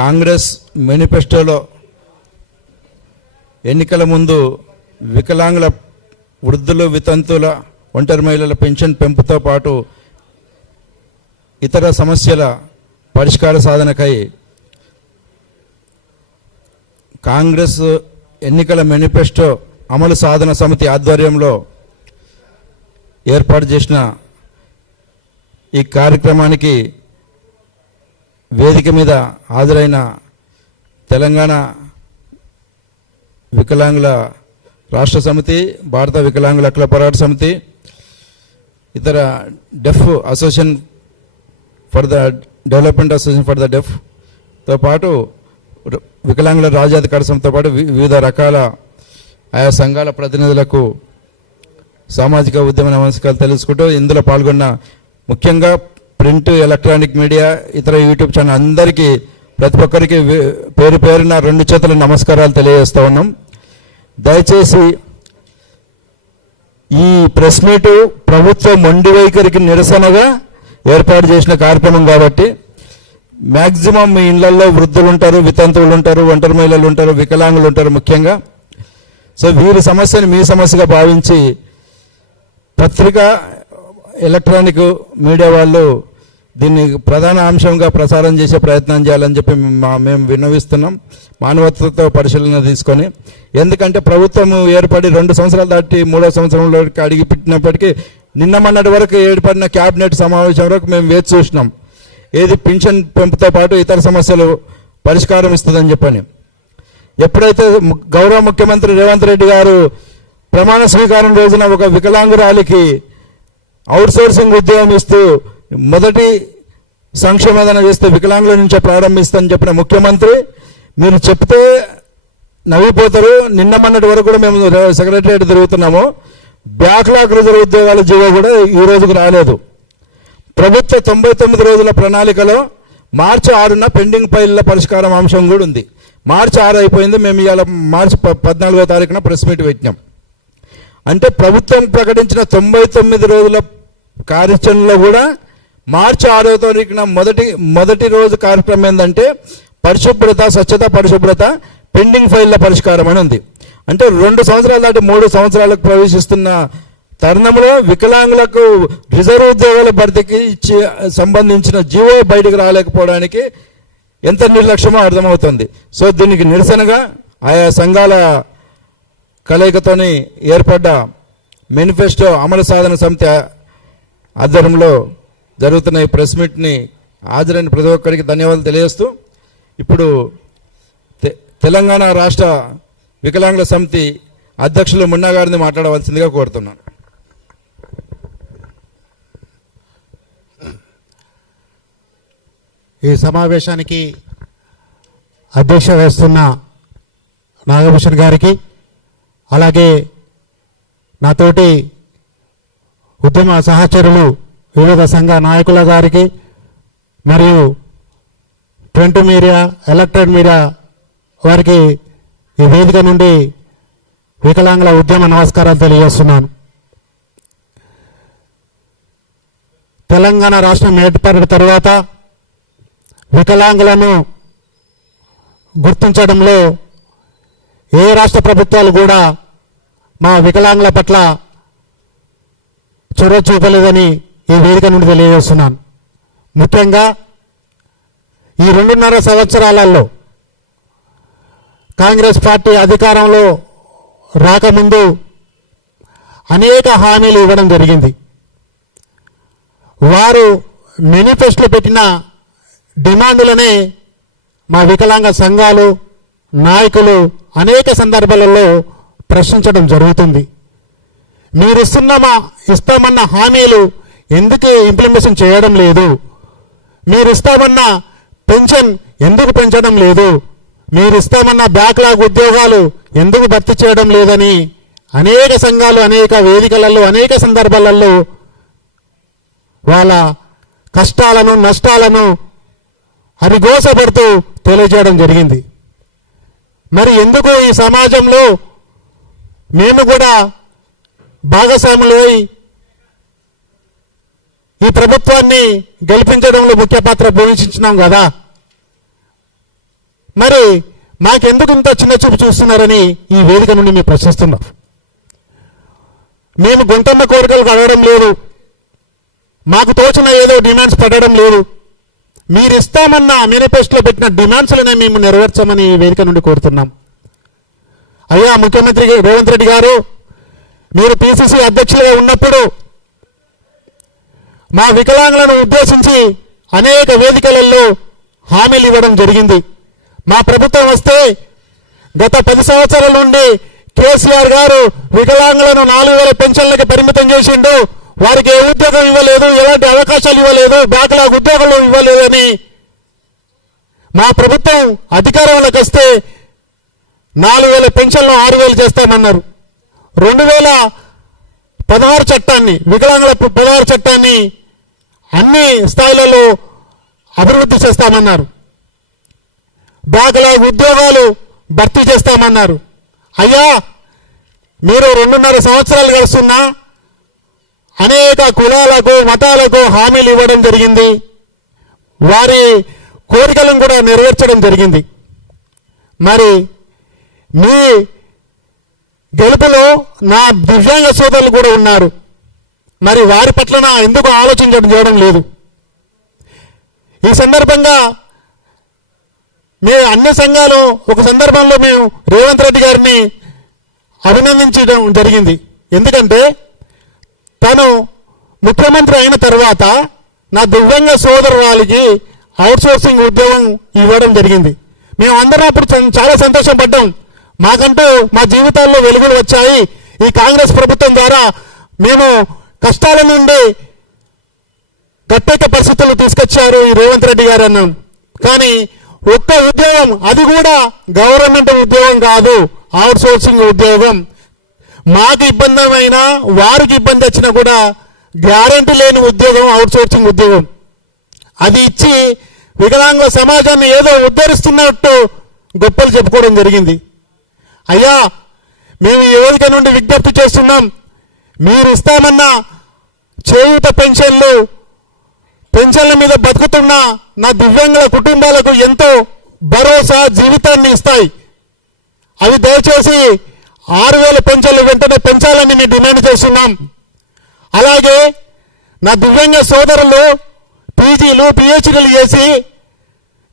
కాంగ్రెస్ మేనిఫెస్టోలో ఎన్నికల ముందు వికలాంగుల, వృద్ధులు, వితంతుల, ఒంటరి మహిళల పెన్షన్ పెంపుతో పాటు ఇతర సమస్యల పరిష్కార సాధనకై కాంగ్రెస్ ఎన్నికల మేనిఫెస్టో అమలు సాధన సమితి ఆధ్వర్యంలో ఏర్పాటు చేసిన ఈ కార్యక్రమానికి వేదిక మీద హాజరైన తెలంగాణ వికలాంగుల రాష్ట్ర సమితి, భారత వికలాంగుల హక్కుల పోరాట సమితి, ఇతర deaf association for the development association for the డెఫ్తో పాటు వికలాంగుల రాజ్యాధికార సమితితో పాటు వివిధ రకాల ఆయా సంఘాల ప్రతినిధులకు సామాజిక ఉద్యమ నమస్కారాలు తెలుసుకుంటూ ఇందులో పాల్గొన్న ముఖ్యంగా ప్రింట్, ఎలక్ట్రానిక్ మీడియా, ఇతర యూట్యూబ్ ఛానల్ అందరికీ ప్రతి ఒక్కరికి పేరు పేరున 2 చేతుల నమస్కారాలు తెలియజేస్తూ ఉన్నాం. దయచేసి ఈ ప్రెస్ మీటు ప్రభుత్వ మొండి వైఖరికి నిరసనగా ఏర్పాటు చేసిన కార్యక్రమం కాబట్టి మ్యాక్సిమం మీ ఇళ్లలో వృద్ధులు ఉంటారు, వితంతువులు ఉంటారు, ఒంటరి మహిళలు ఉంటారు, వికలాంగులు ఉంటారు ముఖ్యంగా. సో వీరి సమస్యను మీ సమస్యగా భావించి పత్రిక, ఎలక్ట్రానిక్ మీడియా వాళ్ళు దీన్ని ప్రధాన అంశంగా ప్రసారం చేసే ప్రయత్నం చేయాలని చెప్పి మేము విన్నవిస్తున్నాం, మానవత్వతో పరిశీలన తీసుకొని. ఎందుకంటే ప్రభుత్వం ఏర్పడి 2 సంవత్సరాలు దాటి 3వ సంవత్సరంలో అడిగి పెట్టినప్పటికీ నిన్న మొన్నటి వరకు ఏర్పడిన క్యాబినెట్ సమావేశం వరకు మేము వేచి చూసినాం, ఏది పెన్షన్ పెంపుతో పాటు ఇతర సమస్యలు పరిష్కారం ఇస్తుందని చెప్పని. ఎప్పుడైతే గౌరవ ముఖ్యమంత్రి రేవంత్ రెడ్డి గారు ప్రమాణ స్వీకారం రోజున ఒక వికలాంగురాలికి అవుట్సోర్సింగ్ ఉద్యోగం ఇస్తూ మొదటి సంక్షేమదన చేస్తే వికలాంగుల నుంచే ప్రారంభిస్తానని చెప్పిన ముఖ్యమంత్రి, మీరు చెప్తే నవ్విపోతారు. నిన్న మొన్నటి వరకు కూడా మేము సెక్రటరియట్ తిరుగుతున్నాము, బ్యాక్లాగ్ రిజర్వ్ ఉద్యోగాల జీవో కూడా ఈ రోజుకు రాలేదు. ప్రభుత్వ 99 రోజుల ప్రణాళికలో మార్చి 6న పెండింగ్ ఫైళ్ల పరిష్కారం అంశం కూడా ఉంది. మార్చి 6 అయిపోయింది, మేము ఇవాళ మార్చి 14వ తారీఖున ప్రెస్ మీట్ పెట్టినాం. అంటే ప్రభుత్వం ప్రకటించిన 99 రోజుల కార్యాచరణలో కూడా మార్చి 6వ తారీఖున మొదటి రోజు కార్యక్రమం ఏంటంటే పరిశుభ్రత, స్వచ్ఛత, పరిశుభ్రత, పెండింగ్ ఫైళ్ల పరిష్కారం అని ఉంది. అంటే 2 సంవత్సరాలు దాటి 3 సంవత్సరాలకు ప్రవేశిస్తున్న తరుణంలో వికలాంగులకు రిజర్వ్ ఉద్యోగాల భర్తీకి సంబంధించిన జీవో బయటకు రాలేకపోవడానికి ఎంత నిర్లక్ష్యమో అర్థమవుతుంది. సో దీనికి నిరసనగా ఆయా సంఘాల కలయికతోని ఏర్పడ్డ మేనిఫెస్టో అమలు సాధన సమితి ఆధ్వర్యంలో జరుగుతున్న ఈ ప్రెస్ మీట్ని హాజరైన ప్రతి ఒక్కరికి ధన్యవాదాలు తెలియజేస్తూ ఇప్పుడు తెలంగాణ రాష్ట్ర వికలాంగుల సమితి అధ్యక్షులు మున్నా గారిని మాట్లాడవలసిందిగా కోరుతున్నాను. ఈ సమావేశానికి అధ్యక్ష వహిస్తున్న నాగభూషణ్ గారికి, అలాగే నాతోటి ఉద్యమ సహచరులు వివిధ సంఘ నాయకుల గారికి మరియు ప్రింట్ మీడియా, ఎలక్ట్రానిక్ మీడియా వారికి ఈ వేదిక నుండి వికలాంగుల ఉద్యమ నమస్కారాలు తెలియజేస్తున్నాను. తెలంగాణ రాష్ట్రం ఏర్పడిన తర్వాత వికలాంగులను గుర్తించడంలో ఏ రాష్ట్ర ప్రభుత్వాలు కూడా మా వికలాంగుల పట్ల చొరవ చూపలేదని ఈ వేదిక నుండి తెలియజేస్తున్నాను. ముఖ్యంగా ఈ 2.5 సంవత్సరాలలో కాంగ్రెస్ పార్టీ అధికారంలో రాకముందు అనేక హామీలు ఇవ్వడం జరిగింది. వారు మేనిఫెస్టోలో పెట్టిన డిమాండ్లనే మా వికలాంగ సంఘాలు, నాయకులు అనేక సందర్భాలలో ప్రశ్నించడం జరుగుతుంది. మీరు ఇస్తామన్న హామీలు ఎందుకు ఇంప్లిమెంటేషన్ చేయడం లేదు? మీరు ఇస్తామన్న పెన్షన్ ఎందుకు పెంచడం లేదు? మీరు ఇస్తామన్న బ్యాక్లాగ్ ఉద్యోగాలు ఎందుకు భర్తీ చేయడం లేదని అనేక సంఘాలు అనేక వేదికలలో అనేక సందర్భాలలో వాళ్ళ కష్టాలను, నష్టాలను హరిఘోషపడుతూ తెలియజేయడం జరిగింది. మరి ఎందుకు ఈ సమాజంలో మేము కూడా భాగస్వాములై ఈ ప్రభుత్వాన్ని గెలిపించడంలో ముఖ్య పాత్ర పోషించినాం కదా? మరి మాకెందుకు ఇంత చిన్న చూపు చూస్తున్నారని ఈ వేదిక నుండి మేము ప్రశ్నిస్తున్నాం. మేము గొంతమ్మ కోరికలకు అడగడం లేదు, మాకు తోచిన ఏదో డిమాండ్స్ పెట్టడం లేదు. మీరు ఇస్తామన్న మేనిఫెస్టోలో పెట్టిన డిమాండ్స్లనే మేము నెరవేర్చమని ఈ వేదిక నుండి కోరుతున్నాం. అయ్యా ముఖ్యమంత్రి రేవంత్ రెడ్డి గారు, మీరు పిసిసి అధ్యక్షులుగా ఉన్నప్పుడు మా వికలాంగులను ఉద్దేశించి అనేక వేదికలలో హామీలు ఇవ్వడం జరిగింది. మా ప్రభుత్వం వస్తే గత 10 సంవత్సరాల నుండి కేసీఆర్ గారు వికలాంగులను 4,000 పెన్షన్లకి పరిమితం చేసిండు. వారికి ఏ ఉద్యోగం ఇవ్వలేదు, ఎలాంటి అవకాశాలు ఇవ్వలేదు, బ్యాక్లాగ్ ఉద్యోగాలు ఇవ్వలేదని మా ప్రభుత్వం అధికారంలోకి వస్తే 4,000 పెన్షన్లు 6,000 చేస్తామన్నారు. 2016 చట్టాన్ని, వికలాంగుల 16 చట్టాన్ని అన్ని స్థాయిలలో అభివృద్ధి చేస్తామన్నారు. బ్యాక్లాగ్ ఉద్యోగాలు భర్తీ చేస్తామన్నారు. అయ్యా మీరు 2.5 సంవత్సరాలు గడుస్తున్నా అనేక కులాలకు మతాలకు హామీలు ఇవ్వడం జరిగింది, వారి కోరికలను కూడా నెరవేర్చడం జరిగింది. మరి మీ గెలుపులో నా దివ్యాంగ సోదరులు కూడా ఉన్నారు. మరి వారి పట్ల ఎందుకు ఆలోచించడం చేయడం లేదు? ఈ సందర్భంగా అన్ని సంఘాలు ఒక సందర్భంలో మేము రేవంత్ రెడ్డి గారిని అభినందించడం జరిగింది. ఎందుకంటే తను ముఖ్యమంత్రి అయిన తర్వాత నా దివ్యాంగ సోదరురాలికి అవుట్సోర్సింగ్ ఉద్యోగం ఇవ్వడం జరిగింది. మేము అందరం అప్పుడు చాలా సంతోషపడ్డాం. మాకంటూ మా జీవితాల్లో వెలుగులు వచ్చాయి. ఈ కాంగ్రెస్ ప్రభుత్వం ద్వారా మేము కష్టాల నుండి గట్టెక్క పరిస్థితులు తీసుకొచ్చారు ఈ రేవంత్ రెడ్డి గారు అన్నాం. కానీ ఒక్క ఉద్యోగం, అది కూడా గవర్నమెంట్ ఉద్యోగం కాదు, అవుట్సోర్సింగ్ ఉద్యోగం. మాకు ఇబ్బంది అయినా వారికి ఇబ్బంది వచ్చినా కూడా గ్యారంటీ లేని ఉద్యోగం అవుట్సోర్సింగ్ ఉద్యోగం. అది ఇచ్చి వికలాంగ సమాజాన్ని ఏదో ఉద్ధరిస్తున్నట్టు గొప్పలు చెప్పుకోవడం జరిగింది. అయ్యా మేము ఈ వేదిక నుండి విజ్ఞప్తి చేస్తున్నాం, మీరు ఇస్తామన్న చేయూత పెన్షన్ల మీద బతుకుతున్న నా దివ్యాంగుల కుటుంబాలకు ఎంతో భరోసా, జీవితాన్ని ఇస్తాయి. అవి దయచేసి 6,000 పెన్షన్లు వెంటనే పెంచాలని మేము డిమాండ్ చేస్తున్నాం. అలాగే నా దివ్యాంగ సోదరులు పీజీలు పిహెచ్డీలు చేసి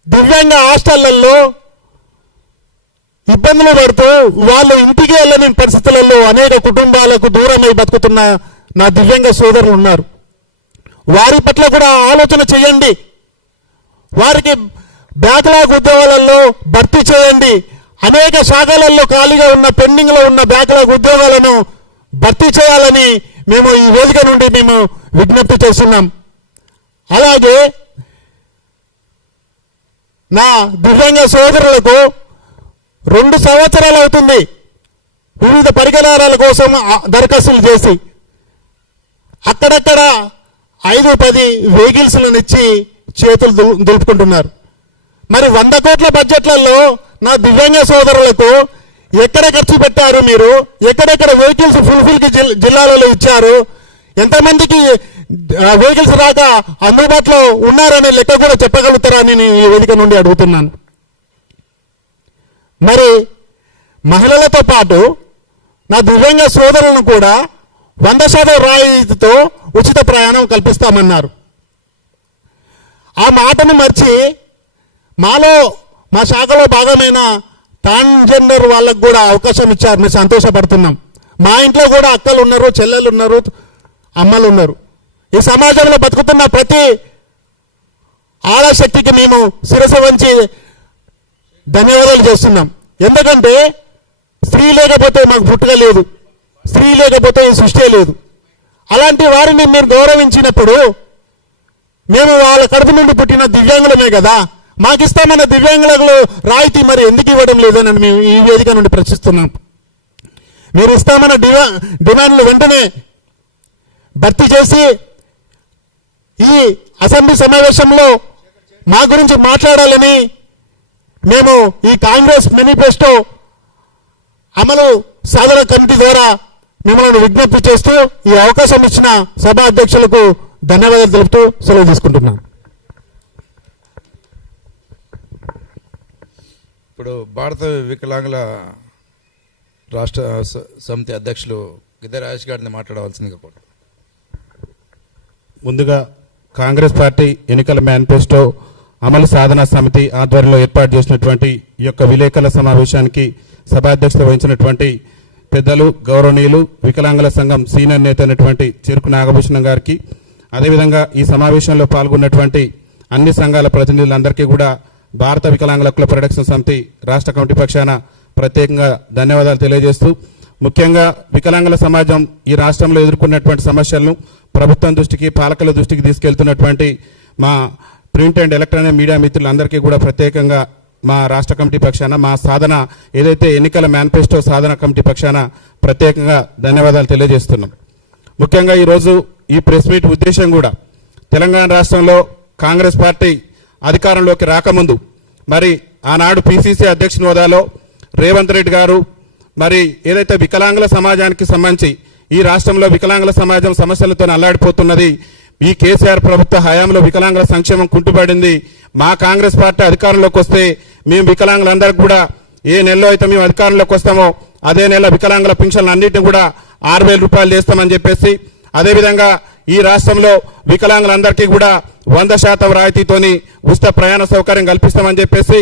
దివ్యాంగ హాస్టళ్లలో ఇబ్బందులు పడుతూ వాళ్ళు ఇంటికి వెళ్ళని పరిస్థితులలో అనేక కుటుంబాలకు దూరమై బతుకుతున్న నా దివ్యాంగ సోదరులు ఉన్నారు. వారి పట్ల కూడా ఆలోచన చేయండి. వారికి బ్యాక్లాగ్ ఉద్యోగాలలో భర్తీ చేయండి. అనేక శాఖలలో ఖాళీగా ఉన్న పెండింగ్లో ఉన్న బ్యాక్లాగ్ ఉద్యోగాలను భర్తీ చేయాలని మేము ఈ వేదిక నుండి మేము విజ్ఞప్తి చేస్తున్నాం. అలాగే నా దివ్యాంగ సోదరులకు 2 సంవత్సరాలు అవుతుంది వివిధ పరికరాల కోసం దరఖాస్తులు చేసి, అక్కడక్కడ 5-10 వెహికల్స్లను ఇచ్చి చేతులు దులుపుకుంటున్నారు. మరి 100 కోట్ల బడ్జెట్లలో నా దివ్యాంగ సోదరులకు ఎక్కడ ఖర్చు పెట్టారు? మీరు ఎక్కడెక్కడ వెహికల్స్ ఫుల్ఫిల్కి జిల్లాలలో ఇచ్చారు? ఎంతమందికి వెహికల్స్ రాక అందుబాటులో ఉన్నారనే లెక్క కూడా చెప్పగలుగుతారా అని నేను ఈ వేదిక నుండి అడుగుతున్నాను. మరి మహిళలతో పాటు నా దివ్యాంగ సోదరులను కూడా 100% రాయితీతో ఉచిత ప్రయాణం కల్పిస్తామన్నారు. ఆ మాటను మర్చి మా శాఖలో భాగమైన ట్రాన్స్జెండర్ వాళ్ళకు కూడా అవకాశం ఇచ్చారు. మేము సంతోషపడుతున్నాం. మా ఇంట్లో కూడా అక్కలు ఉన్నారు, చెల్లెలు ఉన్నారు, అమ్మలు ఉన్నారు. ఈ సమాజంలో బతుకుతున్న ప్రతి ఆడశక్తికి మేము శిరస్సు వంచి ధన్యవాదాలు చేస్తున్నాం. ఎందుకంటే స్త్రీ లేకపోతే మాకు పుట్టుక లేదు, స్త్రీ లేకపోతే ఈ సృష్టి లేదు. అలాంటి వారిని మీరు గౌరవించినప్పుడు మేము వాళ్ళ కడుపు నుండి పుట్టిన దివ్యాంగులమే కదా, మాకు ఇస్తామన్న దివ్యాంగులకు రాయితీ మరి ఎందుకు ఇవ్వడం లేదని మేము ఈ వేదిక నుండి ప్రశ్నిస్తున్నాం. మీరు ఇస్తామన్న డిమాండ్లు వెంటనే భర్తీ చేసి ఈ అసెంబ్లీ సమావేశంలో మా గురించి మాట్లాడాలని మేము ఈ కాంగ్రెస్ మేనిఫెస్టో అమలు సాధన కమిటీ ద్వారా మిమ్మల్ని విజ్ఞప్తి చేస్తూ ఈ అవకాశం ఇచ్చిన సభ అధ్యక్షులకు ధన్యవాదాలు తెలుపుతూ సెలవు తీసుకుంటున్నాను. ఇప్పుడు భారత వికలాంగుల రాష్ట్ర సమితి అధ్యక్షులు గిద్దె రాజేష్ గారిని మాట్లాడవలసిందిగా కోరు. ముందుగా కాంగ్రెస్ పార్టీ ఎన్నికల మేనిఫెస్టో అమలు సాధన సమితి ఆధ్వర్యంలో ఏర్పాటు చేసినటువంటి ఈ యొక్క విలేకరుల సమావేశానికి సభాధ్యక్షత వహించినటువంటి పెద్దలు గౌరవనీయులు వికలాంగుల సంఘం సీనియర్ నేత అయినటువంటి చెరుకు నాగభూషణం గారికి, అదేవిధంగా ఈ సమావేశంలో పాల్గొన్నటువంటి అన్ని సంఘాల ప్రతినిధులందరికీ కూడా భారత వికలాంగుల హక్కుల పరిరక్షణ సమితి రాష్ట్ర కమిటీ పక్షాన ప్రత్యేకంగా ధన్యవాదాలు తెలియజేస్తూ, ముఖ్యంగా వికలాంగుల సమాజం ఈ రాష్ట్రంలో ఎదుర్కొన్నటువంటి సమస్యలను ప్రభుత్వం దృష్టికి, పాలకుల దృష్టికి తీసుకెళ్తున్నటువంటి మా ప్రింట్ అండ్ ఎలక్ట్రానిక్ మీడియా మిత్రులందరికీ కూడా ప్రత్యేకంగా మా రాష్ట్ర కమిటీ పక్షాన, మా సాధన ఏదైతే ఎన్నికల మేనిఫెస్టో సాధన కమిటీ పక్షాన ప్రత్యేకంగా ధన్యవాదాలు తెలియజేస్తున్నాం. ముఖ్యంగా ఈరోజు ఈ ప్రెస్ మీట్ ఉద్దేశం కూడా తెలంగాణ రాష్ట్రంలో కాంగ్రెస్ పార్టీ అధికారంలోకి రాకముందు మరి ఆనాడు పిసిసి అధ్యక్షుని హోదాలో రేవంత్ రెడ్డి గారు మరి ఏదైతే వికలాంగుల సమాజానికి సంబంధించి ఈ రాష్ట్రంలో వికలాంగుల సమాజం సమస్యలతో అల్లాడిపోతున్నది, ఈ కేసీఆర్ ప్రభుత్వ హయాంలో వికలాంగుల సంక్షేమం కుంటుపడింది, మా కాంగ్రెస్ పార్టీ అధికారంలోకి వస్తే మేము వికలాంగులందరికీ కూడా ఏ నెలలో అయితే మేము అధికారంలోకి వస్తామో అదే నెల వికలాంగుల పింఛన్లు అన్నింటినీ కూడా 6,000 రూపాయలు చేస్తామని చెప్పేసి, అదేవిధంగా ఈ రాష్ట్రంలో వికలాంగులందరికీ కూడా 100% రాయితీతోని ఉచిత ప్రయాణ సౌకర్యం కల్పిస్తామని చెప్పేసి,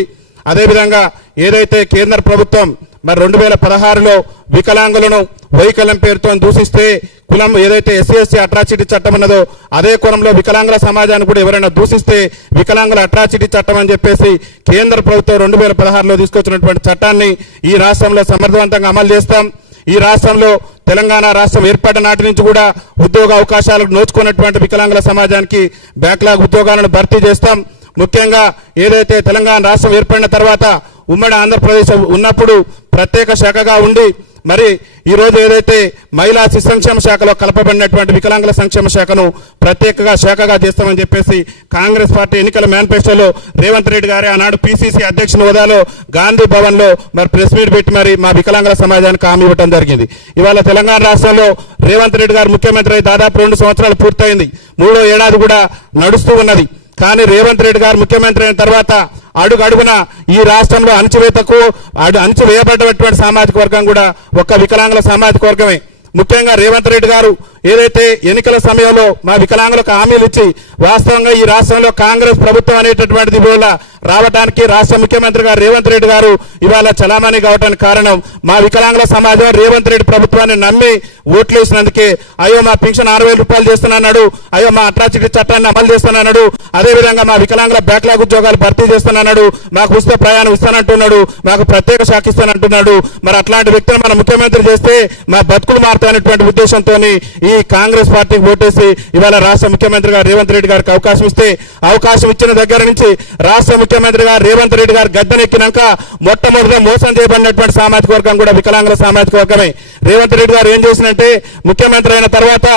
అదేవిధంగా ఏదైతే కేంద్ర ప్రభుత్వం మరి 2016లో వికలాంగులను వైకల్యం పేరుతో దూషిస్తే కులం ఏదైతే ఎస్సీ అట్రాసిటీ చట్టం ఉన్నదో అదే కులంలో వికలాంగుల సమాజాన్ని కూడా ఎవరైనా దూషిస్తే వికలాంగుల అట్రాసిటీ చట్టం అని చెప్పేసి కేంద్ర ప్రభుత్వం 2016లో తీసుకొచ్చినటువంటి చట్టాన్ని ఈ రాష్ట్రంలో సమర్థవంతంగా అమలు చేస్తాం. ఈ రాష్ట్రంలో తెలంగాణ రాష్ట్రం ఏర్పడిన నాటి నుంచి కూడా ఉద్యోగ అవకాశాలకు నోచుకున్నటువంటి వికలాంగుల సమాజానికి బ్యాక్లాగ్ ఉద్యోగాలను భర్తీ చేస్తాం. ముఖ్యంగా ఏదైతే తెలంగాణ రాష్ట్రం ఏర్పడిన తర్వాత ఉమ్మడి ఆంధ్రప్రదేశ్ ఉన్నప్పుడు ప్రత్యేక శాఖగా ఉండి మరి ఈరోజు ఏదైతే మహిళా శిశు సంక్షేమ శాఖలో కలపబడినటువంటి వికలాంగుల సంక్షేమ శాఖను ప్రత్యేకంగా శాఖగా చేస్తామని చెప్పేసి కాంగ్రెస్ పార్టీ ఎన్నికల మేనిఫెస్టోలో రేవంత్ రెడ్డి గారి ఆనాడు పిసిసి అధ్యక్షుని హోదాలో గాంధీ భవన్ లో మరి ప్రెస్ మీట్ పెట్టి మరి మా వికలాంగుల సమాజానికి హామీ ఇవ్వడం జరిగింది. ఇవాళ తెలంగాణ రాష్ట్రంలో రేవంత్ రెడ్డి గారు ముఖ్యమంత్రి దాదాపు 2 సంవత్సరాలు పూర్తయింది, 3వ ఏడాది కూడా నడుస్తూ ఉన్నది. కానీ రేవంత్ రెడ్డి గారు ముఖ్యమంత్రి అయిన తర్వాత అడుగడుగున ఈ రాష్ట్రంలో అణచివేయబడ్డటువంటి సామాజిక వర్గం కూడా ఒక్క వికలాంగుల సామాజిక వర్గమే. ముఖ్యంగా రేవంత్ రెడ్డి గారు ఏదైతే ఎన్నికల సమయంలో మా వికలాంగులకు హామీలు ఇచ్చి వాస్తవంగా ఈ రాష్ట్రంలో కాంగ్రెస్ ప్రభుత్వం అనేటటువంటిది ఇవాళ రావడానికి రాష్ట్ర ముఖ్యమంత్రి గారు రేవంత్ రెడ్డి గారు ఇవాళ చలామణి కావడానికి కారణం మా వికలాంగుల సమాజం రేవంత్ రెడ్డి ప్రభుత్వాన్ని నమ్మి ఓట్లు వేసినందుకే. అయ్యో మా పింఛన్ 6,000 రూపాయలు చేస్తున్నాడు, అయ్యో మా అట్రాసిటీ చట్టాన్ని అమలు చేస్తున్నాడు, అదేవిధంగా మా వికలాంగుల బ్యాక్లాగ్ ఉద్యోగాలు భర్తీ చేస్తున్నాడు, మాకు ఉచిత ప్రయాణం ఇస్తానంటున్నాడు, మాకు ప్రత్యేక శాఖ ఇస్తానంటున్నాడు. మరి అట్లాంటి వ్యక్తులు మన ముఖ్యమంత్రి చేస్తే మా బతుకులు మారుతాయనేటువంటి ఉద్దేశంతో ఈ కాంగ్రెస్ పార్టీకి ఓటేసి ఇవాళ రాష్ట్ర ముఖ్యమంత్రి గారు రేవంత్ రెడ్డి గారికి అవకాశం ఇస్తే, అవకాశం ఇచ్చిన దగ్గర నుంచి రాష్ట్ర ముఖ్యమంత్రి గారు రేవంత్ రెడ్డి గారు గద్దెనెక్కినాక మొట్టమొదటిగా మోసం చేయబడినటువంటి సామాజిక వర్గం కూడా వికలాంగుల సామాజిక వర్గమే. రేవంత్ రెడ్డి గారు ఏం చేసినంటే ముఖ్యమంత్రి అయిన తర్వాత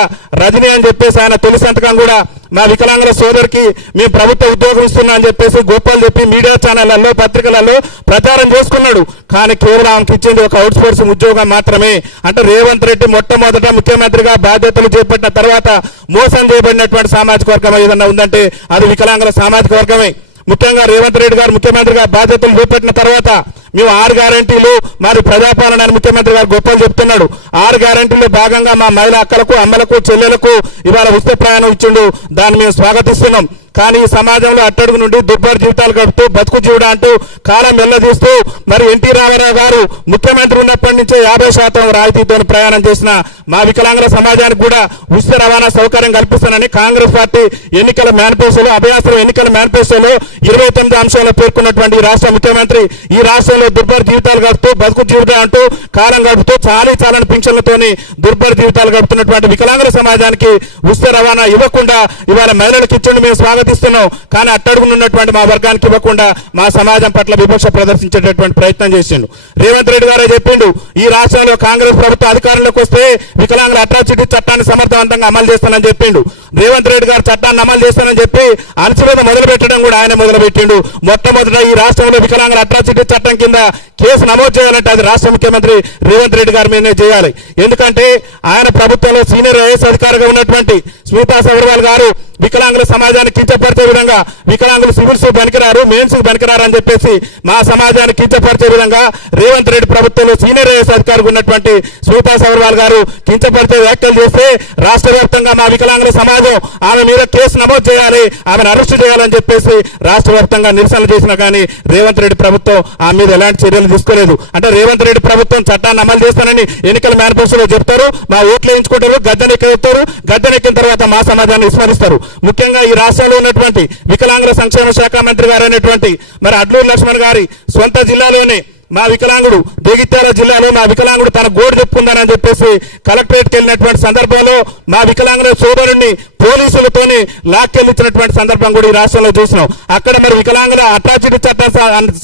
రజనీ అని చెప్పేసి ఆయన తొలి సంతకం కూడా మా వికలాంగుల సోదరికి మేము ప్రభుత్వ ఉద్యోగం ఇస్తున్నా అని చెప్పేసి గొప్పలు చెప్పి మీడియా ఛానళ్లలో పత్రికలలో ప్రచారం చేసుకున్నాడు. కానీ కేవలం ఆమెకి ఇచ్చింది ఒక అవుట్ సోర్సింగ్ ఉద్యోగం మాత్రమే. అంటే రేవంత్ రెడ్డి మొట్టమొదట ముఖ్యమంత్రిగా బాధ్యతలు చేపట్టిన తర్వాత మోసం చేయబడినటువంటి సామాజిక వర్గం ఏదన్నా ఉందంటే అది వికలాంగుల సామాజిక వర్గమే. ముఖ్యంగా రేవంత్ రెడ్డి గారు ముఖ్యమంత్రిగా బాధ్యతలు చేపట్టిన తర్వాత మేము 6 గ్యారంటీలు మరి ప్రజాపాలన అని ముఖ్యమంత్రి గారు గొప్పలు చెప్తున్నాడు. 6 గ్యారంటీల్లో భాగంగా మా మహిళా అక్కలకు, అమ్మలకు, చెల్లెలకు ఇవాళ ఉచిత ప్రయాణం ఇచ్చిండు, దాన్ని మేము స్వాగతిస్తున్నాం. కానీ ఈ సమాజంలో అట్టడుగు నుండి దుర్భర జీవితాలు గడుపుతూ బతుకు జీవుడు అంటూ కాలం వెళ్లదీస్తూ మరి ఎన్టీ రామారావు గారు ముఖ్యమంత్రి ఉన్నప్పటి నుంచే 50% రాయితీతో ప్రయాణం చేసిన మా వికలాంగుల సమాజానికి కూడా ఉచిత రవాణా సౌకర్యం కల్పిస్తానని కాంగ్రెస్ పార్టీ ఎన్నికల మేనిఫెస్టోలో, అభయాస్త్రం ఎన్నికల మేనిఫెస్టోలో 29 అంశాలు పేర్కొన్నటువంటి రాష్ట్ర ముఖ్యమంత్రి ఈ రాష్ట్రంలో దుర్భర జీవితాలు గడుపుతూ బతుకు జీవితం అంటూ కాలం గడుపుతూ చాలని పింఛన్లతోని దుర్భర జీవితాలు గడుపుతున్నటువంటి వికలాంగుల సమాజానికి ఉచిత రవాణా ఇవ్వకుండా ఇవాళ మహిళలకు ఇచ్చిండి మేము స్వాగతిస్తున్నాం. కానీ అట్టడుగునున్నటువంటి మా వర్గానికి ఇవ్వకుండా మా సమాజం పట్ల వివక్ష ప్రదర్శించేటటువంటి ప్రయత్నం చేసిండు. రేవంత్ రెడ్డి గారే చెప్పిండు ఈ రాష్ట్రంలో కాంగ్రెస్ ప్రభుత్వం అధికారంలోకి వస్తే వికలాంగుల అట్రాసిటీ చట్టాన్ని సమర్థవంతంగా అమలు చేస్తానని చెప్పిండు. రేవంత్ రెడ్డి గారు చట్టాన్ని అమలు చేస్తానని చెప్పి అణచివేత మొదలు పెట్టడం కూడా ఆయన మొదలుపెట్టిండు. మొట్టమొదట ఈ రాష్ట్రంలో వికలాంగుల అట్రాసిటీ చట్టం కింద కేసు నమోదు చేయాలంటే అది రాష్ట్ర ముఖ్యమంత్రి రేవంత్ రెడ్డి గారి మీదనే చేయాలి. ఎందుకంటే ఆయన ప్రభుత్వంలో సీనియర్ ఐఏఎస్ అధికారిగా ఉన్నటువంటి స్మితా సబర్వాల్ గారు వికలాంగుల సమాజాన్ని కించపరిచే విధంగా వికలాంగులు సివిల్స్ పనికిరారు, మెయిన్స్ పనికిరారు అని చెప్పేసి మా సమాజాన్ని కించపరిచే విధంగా రేవంత్ రెడ్డి ప్రభుత్వంలో సీనియర్ ఐఏఎస్ అధికారిగా ఉన్నటువంటి స్మితా సబర్వాల్ గారు కించపరిచే వ్యాఖ్యలు చేస్తే రాష్ట్ర వ్యాప్తంగా మా వికలాంగుల సమాజం ఆమె మీద కేసు నమోదు చేయాలి, ఆమెను అరెస్ట్ చేయాలని చెప్పేసి రాష్ట్ర వ్యాప్తంగా నిరసనలు చేసినా కానీ రేవంత్ రెడ్డి ప్రభుత్వం ఆమె మీద ఎలాంటి చర్యలు తీసుకోలేదు. అంటే రేవంత్ రెడ్డి ప్రభుత్వం చట్టాన్ని అమలు చేస్తానని ఎన్నికల మేనిఫెస్టోలో చెప్తారు, మా ఓట్లు వేయించుకుంటారు, గద్దెనెక్కుతారు, గద్దెనెక్కిన తర్వాత మా సమాజాన్ని విస్మరిస్తారు. ముఖ్యంగా ఈ రాష్ట్రంలో ఉన్నటువంటి వికలాంగుల సంక్షేమ శాఖ మంత్రి గారు అయినటువంటి మరి అడ్లూరు లక్ష్మణ్ గారి సొంత జిల్లాలోనే మా వికలాంగుడు జగిత్యాల జిల్లాలో మా వికలాంగుడు తన గోడు చెప్పుకుందానని చెప్పేసి కలెక్టరేట్కి వెళ్ళినటువంటి సందర్భంలో మా వికలాంగుల సోదరుడిని పోలీసులతోని లాక్కెళ్ళించినటువంటి సందర్భం కూడా ఈ రాష్ట్రంలో చూసినాం. అక్కడ మరి వికలాంగుల అట్రాసిటీ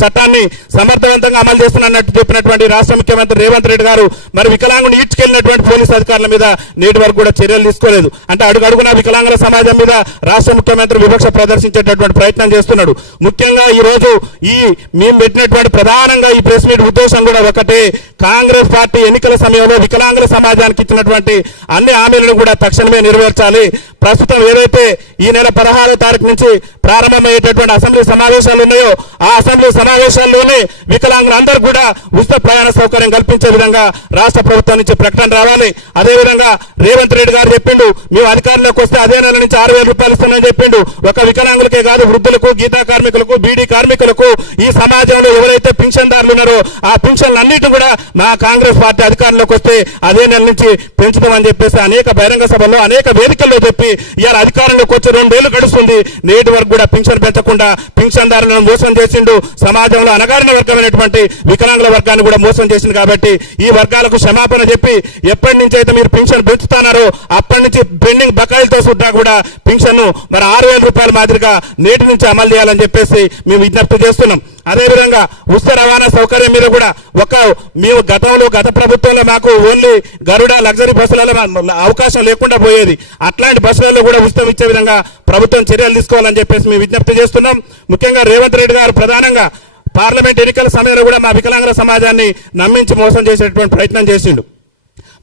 చట్టాన్ని సమర్థవంతంగా అమలు చేస్తున్నట్టు చెప్పినటువంటి రాష్ట్ర ముఖ్యమంత్రి రేవంత్ రెడ్డి గారు మరి వికలాంగుని ఈడ్చుకెళ్ళినటువంటి పోలీసు అధికారుల మీద నేటి వరకు కూడా చర్యలు తీసుకోలేదు. అంటే అడుగడుగున వికలాంగుల సమాజం మీద రాష్ట్ర ముఖ్యమంత్రి వివక్ష ప్రదర్శించేటటువంటి ప్రయత్నం చేస్తున్నాడు. ముఖ్యంగా ఈ రోజు మేము పెట్టినటువంటి ప్రధానంగా ఈ ప్రెస్ మీట్ ఉద్దేశం కూడా ఒకటే, కాంగ్రెస్ పార్టీ ఎన్నికల సమయంలో వికలాంగుల సమాజానికి ఇచ్చినటువంటి అన్ని హామీలను కూడా తక్షణమే నెరవేర్చాలి. ప్రస్తుతం ఏదైతే ఈ నెల 16వ తారీఖు నుంచి ప్రారంభమయ్యేటటువంటి అసెంబ్లీ సమావేశాలు ఉన్నాయో ఆ అసెంబ్లీ సమావేశాల్లోనే వికలాంగులందరూ కూడా ఉచిత ప్రయాణ సౌకర్యం కల్పించే విధంగా రాష్ట్ర ప్రభుత్వం నుంచి ప్రకటన రావాలి. అదేవిధంగా రేవంత్ రెడ్డి గారు చెప్పిండు, మేము అధికారంలోకి వస్తే అదే నెల నుంచి 6,000 రూపాయలు ఇస్తున్నామని చెప్పిండు. ఒక వికలాంగులకే కాదు, వృద్ధులకు, గీతా కార్మికులకు, బీడీ కార్మికులకు, ఈ సమాజంలో ఎవరైతే పింఛన్దారులు ఉన్నారో ఆ పింఛన్లు అన్నిటి కూడా మా కాంగ్రెస్ పార్టీ అధికారంలోకి వస్తే అదే నెల నుంచి పెంచుతామని చెప్పేసి అనేక బహిరంగ సభల్లో అనేక వేదికల్లో చెప్పి ఇవాళ అధికారంలోకి వచ్చి 2 ఏళ్లు గడుస్తుంది, నేటి వరకు కూడా పింఛన్ పెంచకుండా పింఛన్దారులను మోసం చేసిండు. సమాజంలో అణగారిన వర్గమైనటువంటి వికలాంగుల వర్గాన్ని కూడా మోసం చేసింది. కాబట్టి ఈ వర్గాలకు క్షమాపణ చెప్పి ఎప్పటి నుంచి అయితే మీరు పింఛన్ పెంచుతున్నారో అప్పటి నుంచి పెండింగ్ బకాయిలతో సుట్టా కూడా పింఛన్ మరి 6,000 రూపాయల మాదిరిగా నేటి నుంచి అమలు చేయాలని చెప్పేసి మేము విజ్ఞప్తి చేస్తున్నాం. అదేవిధంగా ఉచిత రవాణా సౌకర్యం మీద కూడా మేము గత ప్రభుత్వంలో మాకు ఓన్లీ గరుడ లగ్జరీ బస్సులలో అవకాశం లేకుండా పోయేది, అట్లాంటి బస్సులలో కూడా ఉచితం ఇచ్చే విధంగా ప్రభుత్వం చర్యలు తీసుకోవాలని చెప్పేసి మేము విజ్ఞప్తి చేస్తున్నాం. ముఖ్యంగా రేవంత్ రెడ్డి గారు ప్రధానంగా పార్లమెంట్ ఎన్నికల సమయంలో కూడా మా వికలాంగుల సమాజాన్ని నమ్మించి మోసం చేసేటువంటి ప్రయత్నం చేసిండు.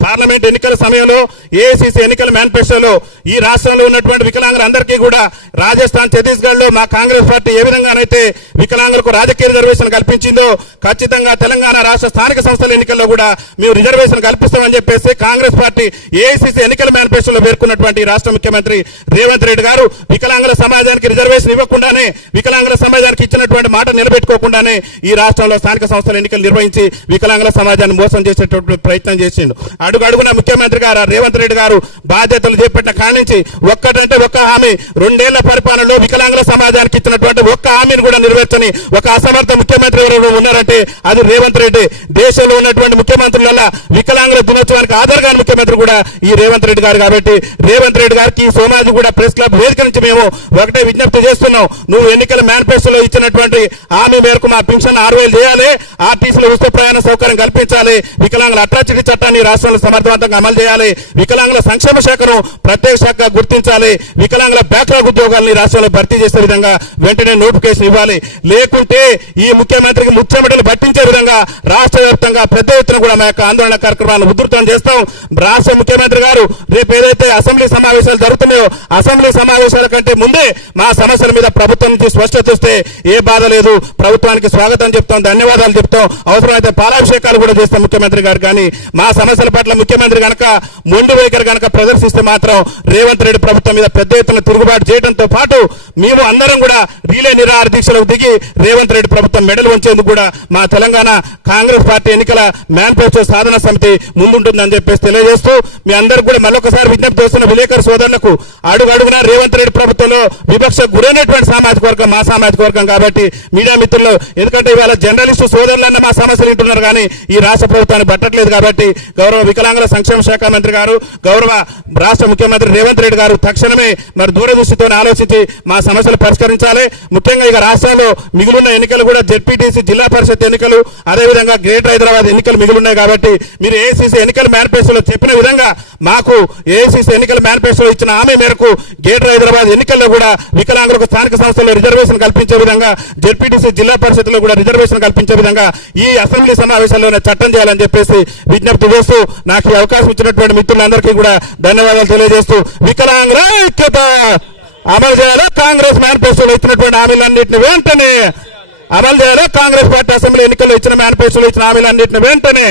పార్లమెంట్ ఎన్నికల సమయంలో ఏఐసిసి ఎన్నికల మేనిఫెస్టోలో ఈ రాష్ట్రంలో ఉన్నటువంటి వికలాంగులందరికీ కూడా రాజస్థాన్, ఛత్తీస్గఢ్ లో మా కాంగ్రెస్ పార్టీ ఏ విధంగానైతే వికలాంగులకు రాజకీయ రిజర్వేషన్ కల్పించిందో ఖచ్చితంగా తెలంగాణ రాష్ట్ర స్థానిక సంస్థల ఎన్నికల్లో కూడా మేము రిజర్వేషన్ కల్పిస్తామని చెప్పేసి కాంగ్రెస్ పార్టీ ఏఐసిసి ఎన్నికల మేనిఫెస్టోలో పేర్కొన్నటువంటి రాష్ట్ర ముఖ్యమంత్రి రేవంత్ రెడ్డి గారు వికలాంగుల సమాజానికి రిజర్వేషన్ ఇవ్వకుండానే, వికలాంగుల సమాజానికి ఇచ్చినటువంటి మాట నిలబెట్టుకోకుండానే ఈ రాష్ట్రంలో స్థానిక సంస్థల ఎన్నికలు నిర్వహించి వికలాంగుల సమాజాన్ని మోసం చేసేటటువంటి ప్రయత్నం చేసిండు. అడుగడుగున ముఖ్యమంత్రి గారు రేవంత్ రెడ్డి గారు బాధ్యతలు చేపట్టిన కాడి నుంచి ఒక్కటంటే ఒక్క హామీ, 2 ఏళ్ల పరిపాలనలో వికలాంగుల సమాజానికి ఇచ్చినటువంటి ఒక్క హామీని కూడా నెరవేర్చని ఒక అసమర్థ ముఖ్యమంత్రి ఎవరు ఉన్నారంటే అది రేవంత్ రెడ్డి. దేశంలో ఉన్నటువంటి ముఖ్యమంత్రుల వికలాంగుల దినోత్సవానికి ఆధారగా ముఖ్యమంత్రి కూడా ఈ రేవంత్ రెడ్డి గారు. కాబట్టి రేవంత్ రెడ్డి గారికి సోమాజి కూడా ప్రెస్ క్లబ్ వేదిక నుంచి మేము ఒకటే విజ్ఞప్తి చేస్తున్నాం, నువ్వు ఎన్నికల మేనిఫెస్టోలో ఇచ్చినటువంటి హామీ మేరకు మా పింఛన్ 6,000 చేయాలి, ఆర్టీసీలో ఉచిత ప్రయాణ సౌకర్యం కల్పించాలి, వికలాంగుల అట్రాసిటీ చట్టాన్ని రాష్ట్రంలో సమర్థవంతంగా అమలు చేయాలి, వికలాంగుల సంక్షేమ శాఖను ప్రత్యేక శాఖగా గుర్తించాలి, వికలాంగుల బ్యాక్లాగ్ ఉద్యోగాలను రాష్ట్రంలో భర్తీ చేసే విధంగా వెంటనే నోటిఫికేషన్ ఇవ్వాలి. లేకుంటే ఈ ముఖ్యమంత్రికి ముఖ్యమంత్రులు పట్టించే విధంగా రాష్ట్ర వ్యాప్తంగా పెద్ద ఎత్తున కూడా మా యొక్క ఆందోళన కార్యక్రమాలను ఉధృతం చేస్తాం. రాష్ట్ర ముఖ్యమంత్రి గారు రేపు ఏదైతే అసెంబ్లీ సమావేశాలు జరుగుతున్నాయో అసెంబ్లీ సమావేశాల కంటే ముందే మా సమస్యల మీద ప్రభుత్వం నుంచి స్పష్టత వస్తే ఏ బాధ లేదు, ప్రభుత్వానికి స్వాగతం చెప్తాం, ధన్యవాదాలు చెప్తాం, అవసరమైతే పాలాభిషేకాలు కూడా చేస్తాం ముఖ్యమంత్రి గారు. కానీ మా సమస్యల పట్ల ముఖ్యమంత్రి గనక మొండి వైఖరి గనక ప్రదర్శిస్తే మాత్రం రేవంత్ రెడ్డి ప్రభుత్వం మీద పెద్ద ఎత్తున తిరుగుబాటు చేయడంతో పాటు మేము అందరం కూడా రీలే నిరాహార దీక్షలకు దిగి రేవంత్ రెడ్డి ప్రభుత్వం మెడలు వంచేందుకు కూడా మా తెలంగాణ కాంగ్రెస్ పార్టీ ఎన్నికల మేనిఫెస్టో సాధన సమితి ముందుంటుందని చెప్పేసి తెలియజేస్తూ మీ అందరూ కూడా మరొకసారి విజ్ఞప్తి చేస్తున్న విలేకరు సోదరులకు అడుగడుగునా రేవంత్ రెడ్డి ప్రభుత్వంలో వివక్ష గురైనటువంటి సామాజిక వర్గం మా సామాజిక వర్గం. కాబట్టి మీడియా మిత్రులు, ఎందుకంటే ఇవాళ జర్నలిస్టు సోదరులన్న మా సమస్యలు వింటున్నారు కానీ ఈ రాష్ట్ర ప్రభుత్వాన్ని పట్టట్లేదు. కాబట్టి గౌరవ వికలాంగుల సంక్షేమ శాఖ మంత్రి గారు, గౌరవ రాష్ట్ర ముఖ్యమంత్రి రేవంత్ రెడ్డి గారు తక్షణమే మరి దూరదృష్టితో ఆలోచించి మా సమస్యలు పరిష్కరించాలి. ముఖ్యంగా ఇక రాష్ట్రంలో మిగిలిన ఎన్నికలు కూడా జెడ్పీటీసీ, జిల్లా పరిషత్ ఎన్నికలు, అదేవిధంగా గ్రేటర్ హైదరాబాద్ ఎన్నికలు మిగిలిన్నాయి. కాబట్టి మీరు ఏఐసిసి ఎన్నికల మేనిఫెస్టోలో చెప్పిన విధంగా మాకు ఏఐసిసి ఎన్నికల మేనిఫెస్టోలో ఇచ్చిన హామీ మేరకు గ్రేటర్ హైదరాబాద్ ఎన్నికల్లో కూడా వికలాంగులకు స్థానిక సంస్థల్లో రిజర్వేషన్ కల్పించే విధంగా, జెడ్పీటీసీ, జిల్లా పరిషత్లో కూడా రిజర్వేషన్ కల్పించే విధంగా ఈ అసెంబ్లీ సమావేశాల్లోనే చట్టం చేయాలని చెప్పేసి విజ్ఞప్తి చేస్తూ నాకు అవకాశం ఇచ్చినటువంటి మిత్రులందరికీ కూడా ధన్యవాదాలు తెలియజేస్తూ వికలాంగుల ఐక్యత, అమలు చేయాలి. కాంగ్రెస్ మేనిఫెస్టోలో ఇచ్చినటువంటి హామీలన్నింటిని వెంటనే అమలు చేయాలి. కాంగ్రెస్ పార్టీ అసెంబ్లీ ఎన్నికల్లో ఇచ్చిన మేనిఫెస్టోలో ఇచ్చిన హామీలన్నింటిని వెంటనే.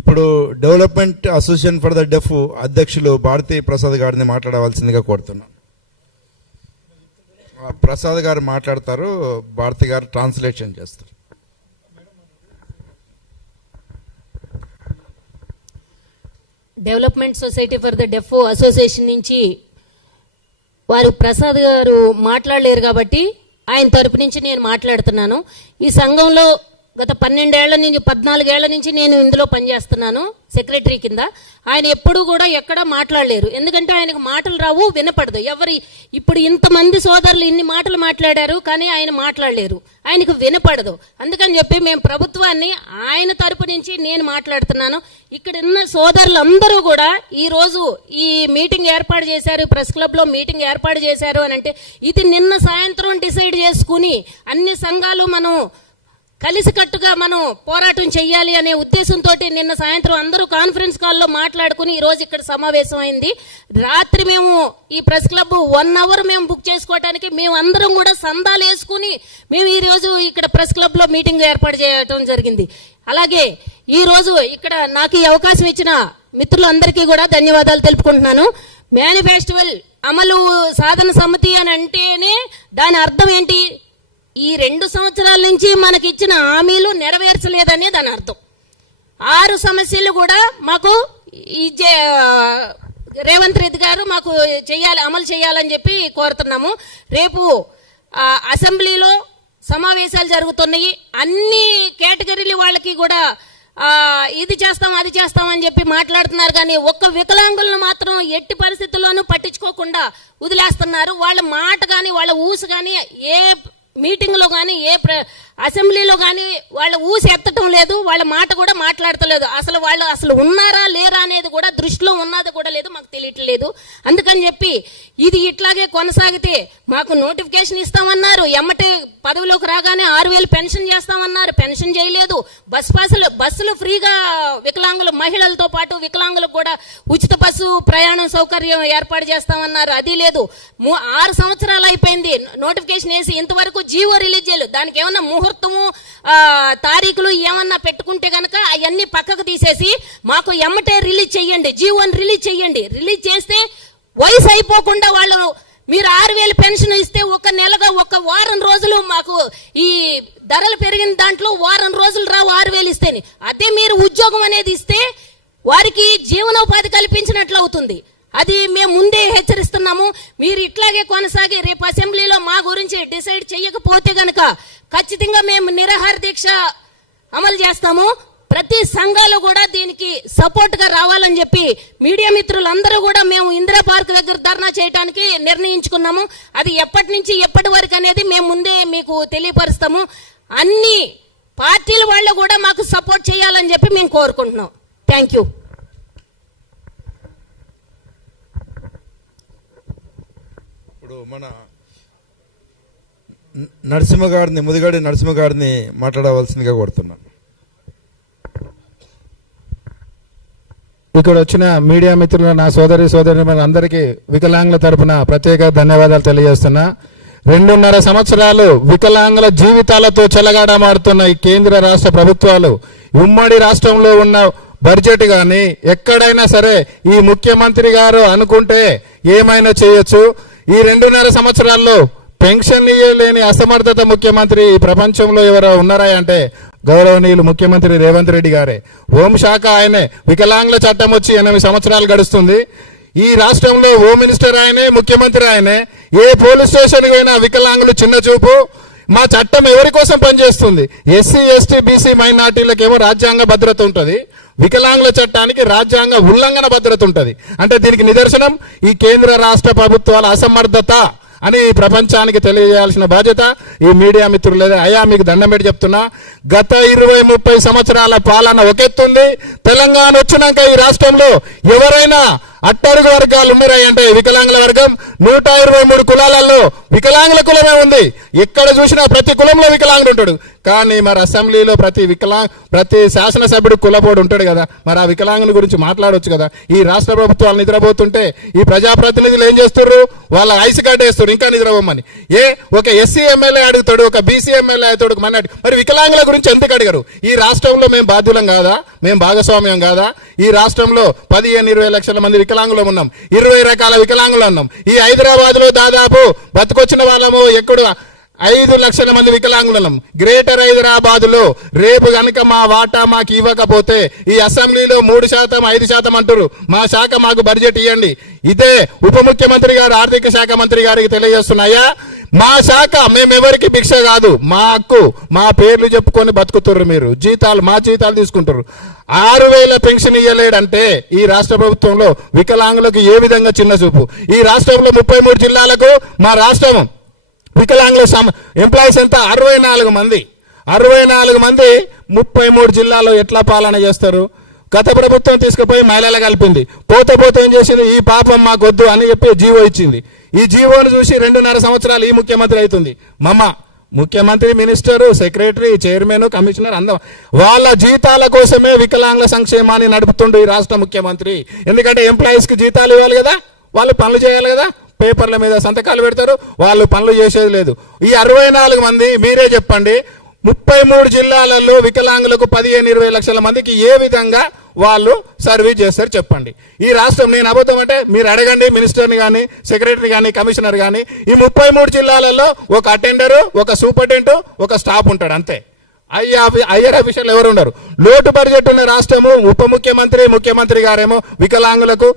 ఇప్పుడు డెవలప్మెంట్ అసోసియేషన్ ఫర్ ద డెఫ్ అధ్యక్షులు భారతీ ప్రసాద్ గారిని మాట్లాడవలసిందిగా కోరుతున్నాను. ప్రసాద్ గారు మాట్లాడతారు, భారతి గారు ట్రాన్స్లేషన్ చేస్తారు. Development society for the deaf association నుంచి వారు ప్రసాద్ గారు మాట్లాడలేరు కాబట్టి ఆయన తరపు నుంచి నేను మాట్లాడుతున్నాను. ఈ సంఘంలో గత 14 ఏళ్ల నుంచి నేను ఇందులో పనిచేస్తున్నాను సెక్రటరీ కింద. ఆయన ఎప్పుడూ కూడా ఎక్కడా మాట్లాడలేరు, ఎందుకంటే ఆయనకు మాటలు రావు, వినపడదు. ఇప్పుడు ఇంతమంది సోదరులు ఇన్ని మాటలు మాట్లాడారు, కానీ ఆయన మాట్లాడలేరు, ఆయనకు వినపడదు. అందుకని చెప్పి మేము ప్రభుత్వాన్ని ఆయన తరపు నుంచి నేను మాట్లాడుతున్నాను. ఇక్కడ ఉన్న సోదరులందరూ కూడా ఈ రోజు ఈ మీటింగ్ ఏర్పాటు చేశారు, ప్రెస్ క్లబ్ లో మీటింగ్ ఏర్పాటు చేశారు అని అంటే ఇది నిన్న సాయంత్రం డిసైడ్ చేసుకుని అన్ని సంఘాలు మనం కలిసికట్టుగా మనం పోరాటం చెయ్యాలి అనే ఉద్దేశంతో నిన్న సాయంత్రం అందరూ కాన్ఫరెన్స్ కాల్లో మాట్లాడుకుని ఈ రోజు ఇక్కడ సమావేశం అయింది. రాత్రి మేము ఈ ప్రెస్ క్లబ్ 1 అవర్ మేము బుక్ చేసుకోవడానికి మేము అందరం కూడా సందాలు వేసుకుని మేము ఈ రోజు ఇక్కడ ప్రెస్ క్లబ్ లో మీటింగ్ ఏర్పాటు చేయడం జరిగింది. అలాగే ఈ రోజు ఇక్కడ నాకు ఈ అవకాశం ఇచ్చిన మిత్రులందరికీ కూడా ధన్యవాదాలు తెలుపుకుంటున్నాను. మేనిఫెస్టివల్ అమలు సాధన సమితి అని అంటేనే దాని అర్థం ఏంటి? ఈ 2 సంవత్సరాల నుంచి మనకి ఇచ్చిన హామీలు నెరవేర్చలేదనే దాని అర్థం. 6 సమస్యలు కూడా మాకు రేవంత్ రెడ్డి గారు మాకు అమలు చేయాలని చెప్పి కోరుతున్నాము. రేపు అసెంబ్లీలో సమావేశాలు జరుగుతున్నాయి. అన్ని కేటగిరీల వాళ్ళకి కూడా ఇది చేస్తాం అది చేస్తాం అని చెప్పి మాట్లాడుతున్నారు, కానీ ఒక్క వికలాంగులను మాత్రం ఎట్టి పరిస్థితుల్లోనూ పట్టించుకోకుండా వదిలేస్తున్నారు. వాళ్ళ మాట కానీ వాళ్ళ ఊసు కానీ ఏ మీటింగ్ లో కానీ ఏ అసెంబ్లీలో కానీ వాళ్ళ ఊసి ఎత్తటం లేదు, వాళ్ళ మాట కూడా మాట్లాడతలేదు. వాళ్ళు ఉన్నారా లేరా అనేది కూడా దృష్టిలో ఉన్నది కూడా లేదు, మాకు తెలియట్లేదు. అందుకని చెప్పి ఇది ఇట్లాగే కొనసాగితే మాకు నోటిఫికేషన్ ఇస్తామన్నారు, ఎమ్మటే పదవిలోకి రాగానే 6,000 పెన్షన్ చేస్తామన్నారు, పెన్షన్ చేయలేదు. బస్సులు ఫ్రీగా వికలాంగులు మహిళలతో పాటు వికలాంగులకు కూడా ఉచిత బస్సు ప్రయాణం సౌకర్యం ఏర్పాటు చేస్తామన్నారు, అది లేదు. 6 సంవత్సరాలు అయిపోయింది నోటిఫికేషన్ వేసి, ఇంతవరకు జీవో రిలీజ్ చేయలేదు. దానికి ఏమన్నా ముహూర్తము తారీఖులు ఏమన్నా పెట్టుకుంటే గనక అవన్నీ పక్కకు తీసేసి మాకు ఎమ్మటే రిలీజ్ చెయ్యండి, జీవోని రిలీజ్ చెయ్యండి. రిలీజ్ చేస్తే వయసు అయిపోకుండా వాళ్ళు మీరు 6,000 పెన్షన్ ఇస్తే ఒక నెలగా ఒక వారం రోజులు మాకు ఈ ధరలు పెరిగిన దాంట్లో వారం రోజులు రావు 6,000 ఇస్తేనే. అదే మీరు ఉద్యోగం అనేది ఇస్తే వారికి జీవనోపాధి కల్పించినట్లు అవుతుంది. అది మేము ముందే హెచ్చరిస్తున్నాము. మీరు ఇట్లాగే కొనసాగి రేపు అసెంబ్లీలో మా గురించి డిసైడ్ చేయకపోతే గనక ఖచ్చితంగా మేము నిరాహార దీక్ష అమలు చేస్తాము. ప్రతి సంఘాలు కూడా దీనికి సపోర్ట్ గా రావాలని చెప్పి మీడియా మిత్రులందరూ కూడా మేము ఇందిరా పార్క్ దగ్గర ధర్నా చేయడానికి నిర్ణయించుకున్నాము. అది ఎప్పటి నుంచి ఎప్పటి వరకు అనేది మేము ముందే మీకు తెలియపరుస్తాము. అన్ని పార్టీల వాళ్ళు కూడా మాకు సపోర్ట్ చేయాలని చెప్పి మేము కోరుకుంటున్నాం. Thank you. ఇప్పుడు మన నరసింహ గారిని, ముదిగాడి నరసింహ గారిని మాట్లాడవలసిందిగా కోరుతున్నాను. ఇక్కడ వచ్చిన మీడియా మిత్రులు, నా సోదరి అందరికీ వికలాంగుల తరపున ప్రత్యేక ధన్యవాదాలు తెలియజేస్తున్నా. 2.5 సంవత్సరాలు వికలాంగుల జీవితాలతో చెలగాడమాడుతున్న ఈ కేంద్ర రాష్ట్ర ప్రభుత్వాలు ఉమ్మడి రాష్ట్రంలో ఉన్న బడ్జెట్ కానీ ఎక్కడైనా సరే ఈ ముఖ్యమంత్రి గారు అనుకుంటే ఏమైనా చేయొచ్చు. ఈ 2.5 సంవత్సరాల్లో పెన్షన్ ఇయ్యలేని అసమర్థత ముఖ్యమంత్రి ఈ ప్రపంచంలో ఎవరో ఉన్నారా అంటే గౌరవనీయులు ముఖ్యమంత్రి రేవంత్ రెడ్డి గారే. హోంశాఖ ఆయనే. వికలాంగుల చట్టం వచ్చి 8 సంవత్సరాలు గడుస్తుంది. ఈ రాష్ట్రంలో హోమ్ మినిస్టర్ ఆయనే, ముఖ్యమంత్రి ఆయనే. ఏ పోలీస్ స్టేషన్ పోయినా వికలాంగులు చిన్న చూపు. మా చట్టం ఎవరి కోసం పనిచేస్తుంది? ఎస్సీ, ఎస్టీ, బీసీ మైనార్టీలకేమో రాజ్యాంగ భద్రత ఉంటుంది, వికలాంగుల చట్టానికి రాజ్యాంగ ఉల్లంఘన భద్రత ఉంటుంది. అంటే దీనికి నిదర్శనం ఈ కేంద్ర రాష్ట్ర ప్రభుత్వాల అసమర్థత అని ప్రపంచానికి తెలియజేయాల్సిన బాధ్యత ఈ మీడియా మిత్రులు. అయ్యా మీకు దండం పెట్టి చెప్తున్నా, గత 20-30 సంవత్సరాల పాలన ఒకెత్తుంది. తెలంగాణ వచ్చినాక ఈ రాష్ట్రంలో ఎవరైనా అట్టడుగు వర్గాలు ఉన్నారంటే వికలాంగుల వర్గం. 123 కులాలలో వికలాంగుల కులమే ఉంది. ఎక్కడ చూసినా ప్రతి కులంలో వికలాంగుడు ఉంటాడు. కానీ మరి అసెంబ్లీలో ప్రతి శాసనసభ్యుడు కులపోడు ఉంటాడు కదా, మరి ఆ వికలాంగుల గురించి మాట్లాడొచ్చు కదా. ఈ రాష్ట్ర ప్రభుత్వాలు నిద్రపోతుంటే ఈ ప్రజాప్రతినిధులు ఏం చేస్తున్నారు, వాళ్ళ ఐస్ కట్టేస్తారు ఇంకా నిద్రపోమని. ఒక ఎస్సీ ఎమ్మెల్యే అడుగుతాడు, ఒక బీసీ ఎమ్మెల్యే అవుతాడు, మరి వికలాంగుల గురించి ఎందుకు అడిగారు? ఈ రాష్ట్రంలో మేము బాధ్యులం కాదా, మేము భాగస్వామ్యం కాదా? ఈ రాష్ట్రంలో 15-20 లక్షల మంది వికలాంగులు ఉన్నాం, 20 రకాల వికలాంగులు ఉన్నాం. ఈ హైదరాబాద్ లో దాదాపు బతుకొచ్చిన వాళ్ళము ఎక్కడు 5 లక్షల మంది వికలాంగులు ఉన్నాం. గ్రేటర్ హైదరాబాద్ లో రేపు గనుక మా వాటా మాకు ఇవ్వకపోతే ఈ అసెంబ్లీలో 3%, 5% అంటారు. మా శాఖ మాకు బడ్జెట్ ఇవ్వండి. ఇదే ఉప ముఖ్యమంత్రి గారు, ఆర్థిక శాఖ మంత్రి గారికి తెలియజేస్తున్నాయా, మా శాఖ మేమెవరికి భిక్ష కాదు, మా హక్కు, మా పేర్లు చెప్పుకొని బతుకుతుర్రు. మీరు మా జీతాలు తీసుకుంటారు. 6,000 పెన్షన్ ఇయ్యలేడంటే ఈ రాష్ట్ర ప్రభుత్వంలో వికలాంగులకు ఏ విధంగా చిన్న చూపు? ఈ రాష్ట్రంలో 33 జిల్లాలకు మా రాష్ట్రం వికలాంగుల ఎంప్లాయీస్ ఎంత? 64 మంది. 64 మంది 33 జిల్లాలో ఎట్లా పాలన చేస్తారు? గత ప్రభుత్వం తీసుకుపోయి మహిళలు కలిపింది. పోతే ఏం చేసింది, ఈ పాపం మాకొద్దు అని చెప్పి జీవో ఇచ్చింది. ఈ జీవోను చూసి 2.5 సంవత్సరాలు ఈ ముఖ్యమంత్రి అవుతుంది. ముఖ్యమంత్రి, మినిస్టరు, సెక్రటరీ, చైర్మన్, కమిషనర్ అందం వాళ్ళ జీతాల కోసమే వికలాంగుల సంక్షేమాన్ని నడుపుతుండు ఈ రాష్ట్ర ముఖ్యమంత్రి. ఎందుకంటే ఎంప్లాయీస్ కి జీతాలు ఇవ్వాలి కదా, వాళ్ళు పనులు చేయాలి కదా, పేపర్ల మీద సంతకాలు పెడతారు, వాళ్ళు పనులు చేసేది లేదు. ఈ 64 మంది మీరే చెప్పండి, 33 జిల్లాలలో వికలాంగులకు 15-20 లక్షల మందికి ఏ విధంగా వాళ్ళు సర్వీస్ చేస్తారు చెప్పండి. ఈ రాష్ట్రం, నేను అబద్ధం అంటే మీరు అడగండి మినిస్టర్ని కానీ, సెక్రటరీ కానీ, కమిషనర్ కానీ. ఈ 33 జిల్లాలలో ఒక అటెండరు, ఒక సూపరింటెండెంట్, ఒక స్టాఫ్ ఉంటాడు అంతే. హయ్యర్ ఆఫీసర్లు ఎవరు ఉండరు. లోటు బడ్జెట్ ఉన్న రాష్ట్రము, ఉప ముఖ్యమంత్రి, ముఖ్యమంత్రి గారేమో వికలాంగులకు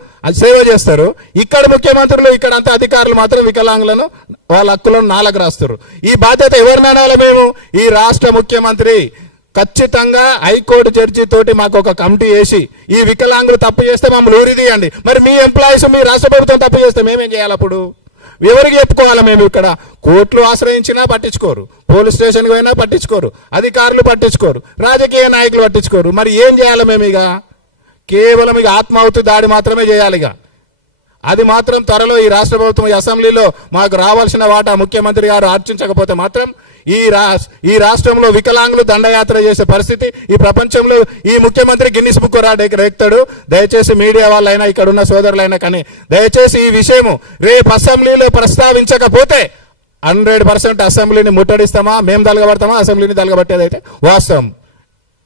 సేవ చేస్తారు. ఇక్కడ ముఖ్యమంత్రులు, ఇక్కడ అంతా అధికారులు మాత్రం వికలాంగులను వాళ్ళ హక్కులను నాలకు రాస్తారు. ఈ బాధ్యత ఎవరినైనా మేము ఈ రాష్ట్ర ముఖ్యమంత్రి ఖచ్చితంగా హైకోర్టు జడ్జి తోటి మాకు ఒక కమిటీ వేసి ఈ వికలాంగులు తప్పు చేస్తే మమ్మల్ని ఊరిదీయండి. మరి మీ ఎంప్లాయీస్, మీ రాష్ట్ర ప్రభుత్వం తప్పు చేస్తే మేమేం చేయాలి? అప్పుడు ఎవరికి చెప్పుకోవాలి? మేము ఇక్కడ కోర్టులు ఆశ్రయించినా పట్టించుకోరు, పోలీస్ స్టేషన్కి పోయినా పట్టించుకోరు, అధికారులు పట్టించుకోరు, రాజకీయ నాయకులు పట్టించుకోరు. మరి ఏం చేయాలి మేము? కేవలం ఆత్మాహుతి దాడి మాత్రమే చేయాలి. అది మాత్రం త్వరలో ఈ రాష్ట్ర ప్రభుత్వం, ఈ అసెంబ్లీలో మాకు రావాల్సిన వాటా ముఖ్యమంత్రి గారు ఆర్చించకపోతే మాత్రం ఈ రాష్ట్రంలో వికలాంగులు దండయాత్ర చేసే పరిస్థితి ఈ ప్రపంచంలో ఈ ముఖ్యమంత్రి గిన్నిస్ బుక్ ఎక్కుతాడు. దయచేసి మీడియా వాళ్ళైనా, ఇక్కడ ఉన్న సోదరులైనా కానీ దయచేసి ఈ విషయం రేపు అసెంబ్లీలో ప్రస్తావించకపోతే 100% అసెంబ్లీని ముట్టడిస్తామా, మేము దలగబడతామా, అసెంబ్లీని దలగబట్టేదైతే వాస్తవం.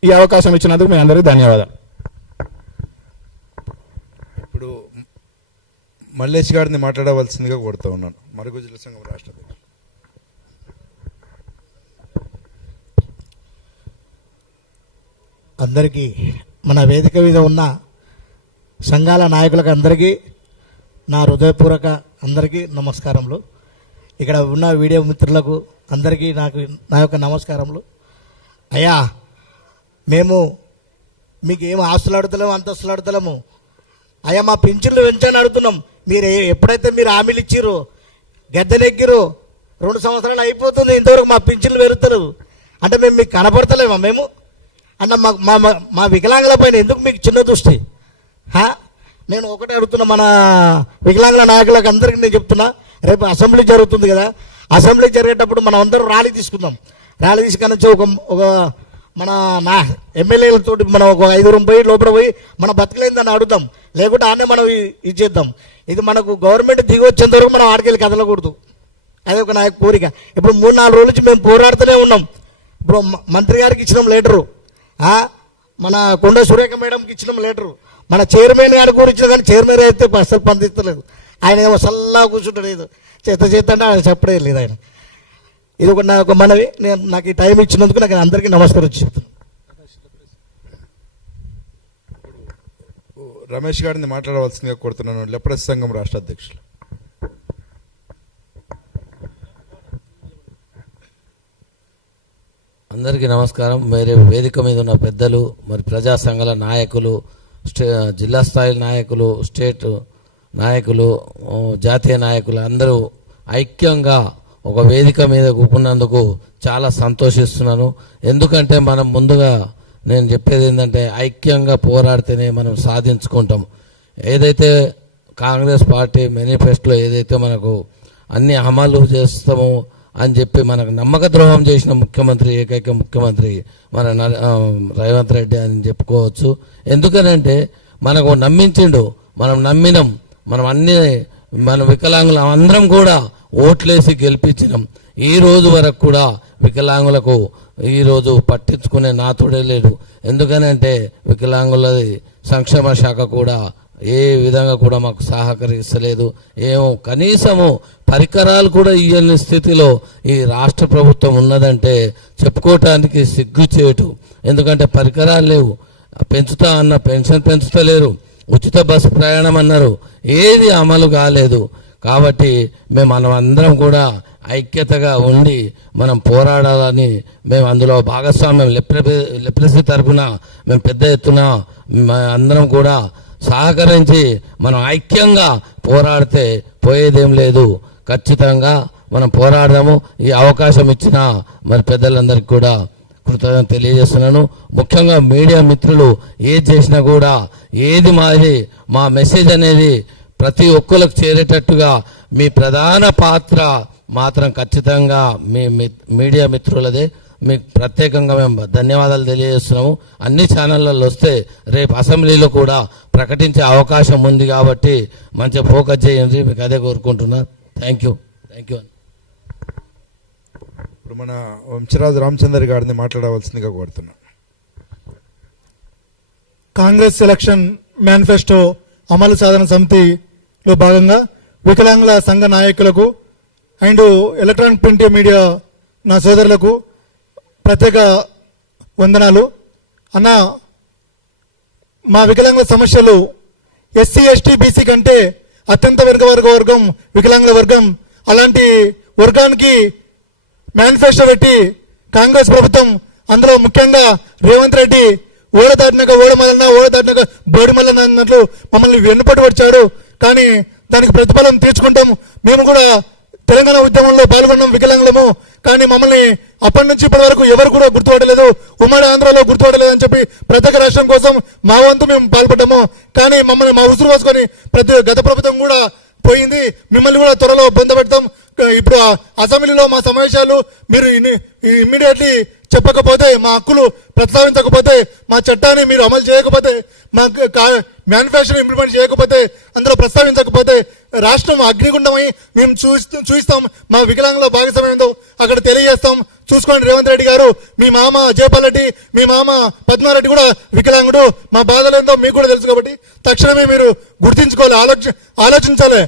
ఈ అవకాశం ఇచ్చినందుకు మీ అందరికీ ధన్యవాదాలు. ఇప్పుడు మల్లేష్ గారిని మాట్లాడవలసిందిగా కోరుతూ ఉన్నాను. మరుగు జిల్లా సంఘం రాష్ట్ర అధ్యక్షుడు. అందరికీ, మన వేదిక మీద ఉన్న సంఘాల నాయకులకు అందరికీ నా హృదయపూర్వక అందరికీ నమస్కారములు. ఇక్కడ ఉన్న వీడియో మిత్రులకు అందరికీ నా యొక్క నమస్కారములు. అయ్యా, మేము మీకు ఏం ఆస్తులు అడుగుతలేము, అంతస్తులు అడుగుతలేము. అయ్యా, మా పింఛన్లు పెంచని అడుగుతున్నాం. మీరు ఎప్పుడైతే మీరు హామీలు ఇచ్చిర్రు, గద్దెనెక్కిరు, 2 సంవత్సరాలు అయిపోతుంది, ఇంతవరకు మా పింఛన్లు పెరుగుతారు అంటే మేము మీకు కనపడతలేమా? మేము అన్న మా వికలాంగుల పైన ఎందుకు మీకు చిన్న దృష్టి? నేను ఒకటే అడుగుతున్నా, మన వికలాంగుల నాయకులకు అందరికీ నేను చెప్తున్నా, రేపు అసెంబ్లీ జరుగుతుంది కదా, అసెంబ్లీ జరిగేటప్పుడు మనం అందరూ ర్యాలీ తీసుకుందాం. ర్యాలీ తీసుకొని ఒక మన ఎమ్మెల్యేలతో మనం ఒక 5 పోయి లోపల పోయి మన బతకలేదని అడుగుదాం. లేకుంటే ఆనే మనం ఇది చేద్దాం. ఇది మనకు గవర్నమెంట్ దిగి వచ్చేంత వరకు మనం ఆడికెళ్ళి కదలకూడదు. అదే ఒక నా కోరిక. ఇప్పుడు 3-4 రోజుల నుంచి మేము పోరాడుతూనే ఉన్నాం. ఇప్పుడు మంత్రి గారికి ఇచ్చినాం లెటరు, మన కొండ సురేఖ మేడంకి ఇచ్చినాం లెటరు, మన చైర్మన్ గారికి కూడా ఇచ్చిన, కానీ చైర్మన్ అయితే అసలు స్పందిస్తలేదు. ఆయన ఏమో సల్లా కూర్చుంటలేదు, చేత అంటే ఆయన చెప్పడే లేదు. ఆయన ఇది ఒక నాకు మనవి. నాకు ఈ టైం ఇచ్చినందుకు నాకు అందరికీ నమస్కారం చెప్తాను. రమేష్ గారిని మాట్లాడవలసిందిగా కోరుతున్నాను. లెప్రస్ సంఘం రాష్ట్ర అధ్యక్షులు. అందరికీ నమస్కారం. మరి వేదిక మీద ఉన్న పెద్దలు, మరి ప్రజా సంఘాల నాయకులు, జిల్లా స్థాయి నాయకులు, స్టేట్ నాయకులు, జాతీయ నాయకులు అందరూ ఐక్యంగా ఒక వేదిక మీద కూర్చున్నందుకు చాలా సంతోషిస్తున్నాను. ఎందుకంటే మనం ముందుగా నేను చెప్పేది ఏంటంటే ఐక్యంగా పోరాడితేనే మనం సాధించుకుంటాం. ఏదైతే కాంగ్రెస్ పార్టీ మేనిఫెస్టోలో ఏదైతే మనకు అన్ని అమలు చేస్తామో అని చెప్పి మనకు నమ్మక ద్రోహం చేసిన ముఖ్యమంత్రి, ఏకైక ముఖ్యమంత్రి మన రేవంత్ రెడ్డి అని చెప్పుకోవచ్చు. ఎందుకనంటే మనకు నమ్మించిండు, మనం నమ్మినాం, మనం మన వికలాంగులు అందరం కూడా ఓట్లేసి గెలిపించినాం. ఈ రోజు వరకు కూడా వికలాంగులకు ఈరోజు పట్టించుకునే నాతుడే లేడు. ఎందుకనంటే వికలాంగులది సంక్షేమ శాఖ కూడా ఏ విధంగా కూడా మాకు సహకరిస్తలేదు. కనీసము పరికరాలు కూడా ఇయ్యని స్థితిలో ఈ రాష్ట్ర ప్రభుత్వం ఉన్నదంటే చెప్పుకోవటానికి సిగ్గుచేటు. ఎందుకంటే పరికరాలు లేవు. పెంచుతా అన్న పెన్షన్ పెంచుతలేరు, ఉచిత బస్సు ప్రయాణం అన్నారు, ఏది అమలు కాలేదు. కాబట్టి మనం అందరం కూడా ఐక్యతగా ఉండి మనం పోరాడాలని మేము అందులో భాగస్వామ్యం లెప్రసీ తరఫున మేము పెద్ద ఎత్తున అందరం కూడా సహకరించి మనం ఐక్యంగా పోరాడితే పోయేదేం లేదు. ఖచ్చితంగా మనం పోరాడదాము. ఈ అవకాశం ఇచ్చిన మరి పెద్దలందరికీ కూడా కృతజ్ఞత తెలియజేస్తున్నాను. ముఖ్యంగా మీడియా మిత్రులు ఏది చేసినా కూడా ఏది మా మెసేజ్ అనేది ప్రతి ఒక్కరికి చేరేటట్టుగా మీ ప్రధాన పాత్ర మాత్రం ఖచ్చితంగా మీ మీడియా మిత్రులదే. మీకు ప్రత్యేకంగా మేము ధన్యవాదాలు తెలియజేస్తున్నాము. అన్ని ఛానళ్ళల్లో వస్తే రేపు అసెంబ్లీలో కూడా ప్రకటించే అవకాశం ఉంది కాబట్టి మంచిగా ఫోకస్ చేయండి. మీకు అదే కోరుకుంటున్నా. Thank you. ఇప్పుడు మన వంశరాజు రామచంద్ర గారిని మాట్లాడవలసిందిగా కోరుతున్నా. కాంగ్రెస్ ఎలక్షన్ మేనిఫెస్టో అమలు సాధన సమితిలో భాగంగా వికలాంగుల సంఘ నాయకులకు అండ్ ఎలక్ట్రానిక్ ప్రింట్ మీడియా నా సోదరులకు ప్రత్యేక వందనాలు. అన్న, మా వికలాంగుల సమస్యలు ఎస్సీ ఎస్టీ బీసీ కంటే అత్యంత వర్గం వికలాంగుల వర్గం. అలాంటి వర్గానికి మేనిఫెస్టో పెట్టి కాంగ్రెస్ ప్రభుత్వం, అందులో ముఖ్యంగా రేవంత్ రెడ్డి ఓడ దాటినాక ఓడ దాటినాక బోడి మల్లన్న అన్నట్లు మమ్మల్ని వెన్నుపట్టు వచ్చాడు. కానీ దానికి ప్రతిఫలం తీర్చుకుంటాం. మేము కూడా తెలంగాణ ఉద్యమంలో పాల్గొన్నాం వికలాంగులము. కానీ మమ్మల్ని అప్పటి నుంచి ఇప్పటి వరకు ఎవరు కూడా గుర్తుపట్టలేదు, ఉమ్మడి ఆంధ్రలో గుర్తుపట్టలేదు అని చెప్పి ప్రత్యేక రాష్ట్రం కోసం మా వంతు మేము పాల్పడ్డాము. కానీ మమ్మల్ని మా ఉసురు పోసుకొని గత ప్రభుత్వం కూడా పోయింది. మిమ్మల్ని కూడా త్వరలో పొందబెడతాం. ఇప్పుడు అసెంబ్లీలో మా సమావేశాలు మీరు ఇమ్మీడియట్లీ చెప్పకపోతే, మా హక్కులు ప్రస్తావించకపోతే, మా చట్టాన్ని మీరు అమలు చేయకపోతే, మా మేనిఫెస్టోని ఇంప్లిమెంట్ చేయకపోతే, అందులో ప్రస్తావించకపోతే రాష్ట్రం అగ్నిగుండమై మేము చూస్తాం. మా వికలాంగుల భాగస్వామ్యం ఏందో అక్కడ తెలియజేస్తాం. చూసుకోండి రేవంత్ రెడ్డి గారు, మీ మామ జయపాల్ రెడ్డి, మీ మామ పద్మారెడ్డి కూడా వికలాంగుడు. మా బాధలేందో మీకు కూడా తెలుసు కాబట్టి తక్షణమే మీరు గుర్తించుకోవాలి, ఆలోచించాలి.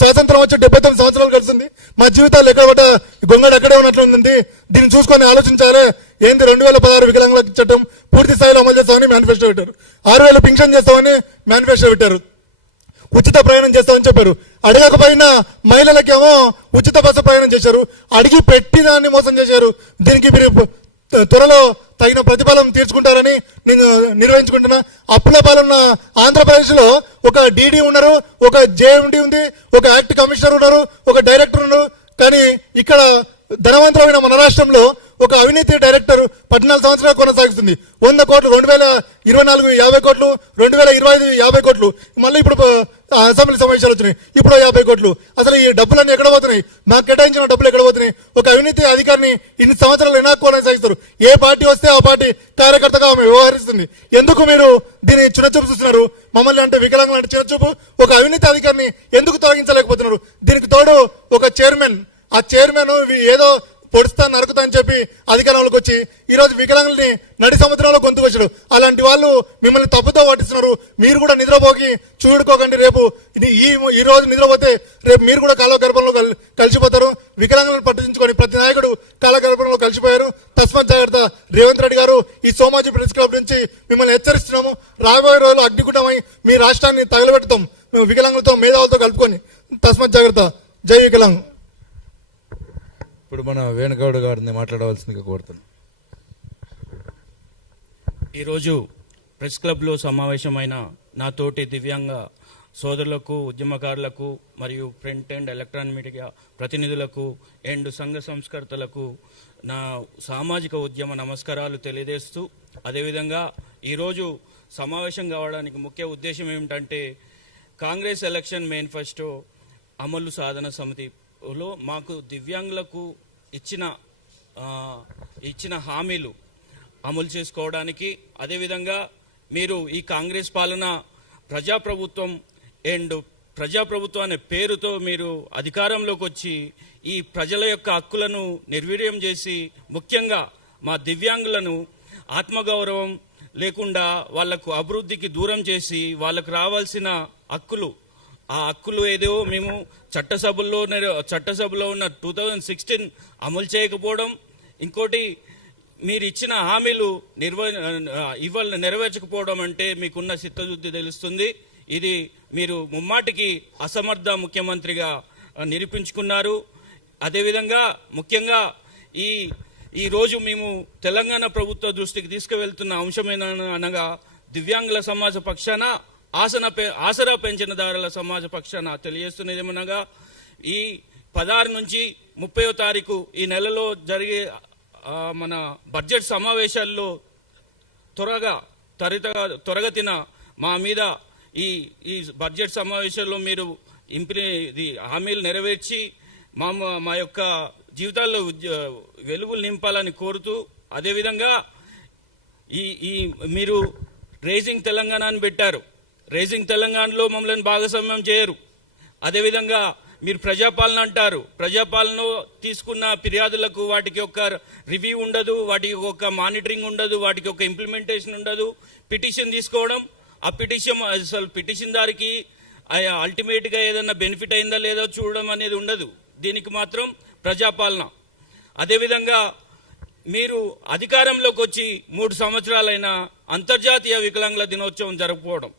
స్వాతంత్రం వచ్చి 79 సంవత్సరాలు కలిసింది. మా జీవితాలు ఎక్కడ పడ్డ గొంగడు అక్కడే ఉన్నట్లుంది. దీన్ని చూసుకొని ఆలోచించాలి. ఏంది 2016 వికలాంగుల చట్టం పూర్తి స్థాయిలో అమలు చేస్తామని మేనిఫెస్టో పెట్టారు. 6,000 పింఛన్ చేస్తామని మేనిఫెస్టో పెట్టారు. ఉచిత ప్రయాణం చేస్తామని చెప్పారు. అడగకపోయినా మహిళలకేమో ఉచిత బస్సు ప్రయాణం చేశారు. అడిగి పెట్టి దాన్ని మోసం చేశారు. దీనికి మీరు త్వరలో తగిన ప్రతిఫలం తీర్చుకుంటారని నేను నిర్వహించుకుంటున్నా. అప్పుల పాలన ఆంధ్రప్రదేశ్ లో ఒక డీడీ ఉన్నారు, ఒక జేఎండి ఉంది, ఒక యాక్ట్ కమిషనర్ ఉన్నారు, ఒక డైరెక్టర్ ఉన్నారు. కానీ ఇక్కడ ధనవంతమైన మన రాష్ట్రంలో ఒక అవినీతి డైరెక్టర్ 14 సంవత్సరాలు కొనసాగుతుంది. 100 కోట్లు, 2024 50 కోట్లు, 2025 50 కోట్లు, మళ్ళీ ఇప్పుడు అసెంబ్లీ సమావేశాలు వచ్చినాయి, ఇప్పుడు 50 కోట్లు. అసలు ఈ డబ్బులన్నీ ఎక్కడ పోతున్నాయి? మాకు కేటాయించిన డబ్బులు ఎక్కడ పోతున్నాయి? ఒక అవినీతి అధికారిని ఇన్ని సంవత్సరాలు ఎలా కొనసాగిస్తారు? ఏ పార్టీ వస్తే ఆ పార్టీ కార్యకర్తగా ఆమె వ్యవహరిస్తుంది. ఎందుకు మీరు దీన్ని చిన్నచూపు చూస్తున్నారు? మమ్మల్ని అంటే వికలాంగులు అంటే చిన్నచూపు. ఒక అవినీతి అధికారిని ఎందుకు తొలగించలేకపోతున్నారు? దీనికి తోడు ఒక చైర్మన్, ఆ చైర్మన్ ఏదో పొడుస్తా నరుకుతా అని చెప్పి అధికారంలోకి వచ్చి ఈరోజు వికలాంగుల్ని నడి సముద్రంలో గొంతుకొచ్చాడు. అలాంటి వాళ్ళు మిమ్మల్ని తప్పుతో పట్టిస్తున్నారు. మీరు కూడా నిద్రపోకి చూడుకోకండి. రేపు ఈ రోజు నిద్రపోతే రేపు మీరు కూడా కాలగర్భంలో కలిసిపోతారు. వికలాంగులను పట్టించుకొని ప్రతి నాయకుడు కాలగర్భంలో కలిసిపోయారు. తస్మాత్ జాగ్రత్త. రేవంత్ రెడ్డి గారు, ఈ సోమాజీ ప్రెస్ క్లబ్ నుంచి మిమ్మల్ని హెచ్చరిస్తున్నాము. రాబోయే రోజులు అగ్నిగుండమై మీ రాష్ట్రాన్ని తగలబెడతాం మేము వికలాంగులతో, మేధావులతో కలుపుకొని. తస్మాత్ జాగ్రత్త. జై వికలాంగ్. ఇప్పుడు మన వేణుగౌడ్ గారిని మాట్లాడవలసిందిగా కోరుతున్నాను. ఈరోజు ప్రెస్ క్లబ్లో సమావేశమైన నా తోటి దివ్యాంగ సోదరులకు, ఉద్యమకారులకు మరియు ప్రింట్ అండ్ ఎలక్ట్రానిక్ మీడియా ప్రతినిధులకు అండ్ సంఘ సంస్కర్తలకు నా సామాజిక ఉద్యమ నమస్కారాలు తెలియజేస్తూ, అదేవిధంగా ఈరోజు సమావేశం కావడానికి ముఖ్య ఉద్దేశం ఏమిటంటే కాంగ్రెస్ ఎలక్షన్ మేనిఫెస్టో అమలు సాధన సమితిలో మాకు దివ్యాంగులకు ఇచ్చిన హామీలు అమలు చేసుకోవడానికి, అదేవిధంగా మీరు ఈ కాంగ్రెస్ పాలన ప్రజాప్రభుత్వం ప్రజాప్రభుత్వం అనే పేరుతో మీరు అధికారంలోకి వచ్చి ఈ ప్రజల యొక్క హక్కులను నిర్వీర్యం చేసి, ముఖ్యంగా మా దివ్యాంగులను ఆత్మగౌరవం లేకుండా వాళ్లకు అభివృద్ధికి దూరం చేసి వాళ్ళకు రావాల్సిన హక్కులు, ఆ హక్కులు ఏదో మేము చట్టసభలో ఉన్న 2016 అమలు చేయకపోవడం, ఇంకోటి మీరు ఇచ్చిన హామీలు నెరవేర్చకపోవడం అంటే మీకున్న చిత్తశుద్ధి తెలుస్తుంది. ఇది మీరు ముమ్మాటికి అసమర్థ ముఖ్యమంత్రిగా నిరూపించుకున్నారు. అదేవిధంగా ముఖ్యంగా ఈ రోజు మేము తెలంగాణ ప్రభుత్వ దృష్టికి తీసుకువెళ్తున్న అంశమేనగా దివ్యాంగుల సమాజ పక్షాన ఆసరా పెన్షన్దారుల సమాజ పక్షాన తెలియజేస్తున్నది ఏమనగా, ఈ 16 నుంచి 30వ తారీఖు ఈ నెలలో జరిగే మన బడ్జెట్ సమావేశాల్లో త్వరగతిన మా మీద ఈ బడ్జెట్ సమావేశాల్లో మీరు హామీలు నెరవేర్చి మా యొక్క జీవితాల్లో వెలుగులు నింపాలని కోరుతూ, అదేవిధంగా మీరు రైజింగ్ తెలంగాణ అని పెట్టారు. రైజింగ్ తెలంగాణలో మమ్మల్ని భాగస్వామ్యం చేయరు. అదేవిధంగా మీరు ప్రజాపాలన అంటారు. ప్రజాపాలన తీసుకున్న ఫిర్యాదులకు వాటికి ఒక రివ్యూ ఉండదు, వాటికి ఒక మానిటరింగ్ ఉండదు, వాటికి ఒక ఇంప్లిమెంటేషన్ ఉండదు. పిటిషన్ తీసుకోవడం, ఆ పిటిషన్ దారికి అల్టిమేట్ గా ఏదన్నా బెనిఫిట్ అయిందా లేదో చూడడం అనేది ఉండదు. దీనికి మాత్రం ప్రజాపాలన. అదేవిధంగా మీరు అధికారంలోకి వచ్చి 3 సంవత్సరాలైన అంతర్జాతీయ వికలాంగుల దినోత్సవం జరుపుకోవడం,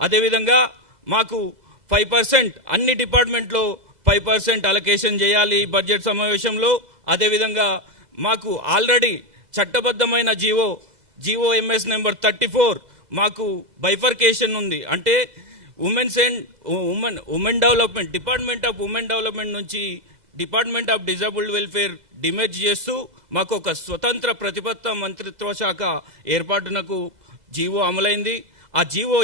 అదేవిధంగా మాకు 5% అన్ని డిపార్ట్మెంట్లో 5% అలొకేషన్ చేయాలి ఈ బడ్జెట్ సమావేశంలో. అదేవిధంగా మాకు ఆల్రెడీ చట్టబద్ధమైన GOMS నెంబర్ 34 మాకు బైఫర్కేషన్ ఉంది. అంటే women development, department of women development నుంచి department of disabled welfare demerge చేస్తూ మాకు ఒక స్వతంత్ర ప్రతిపత్త మంత్రిత్వ శాఖ ఏర్పాటునకు జీవో అమలైంది. ఆ జీవో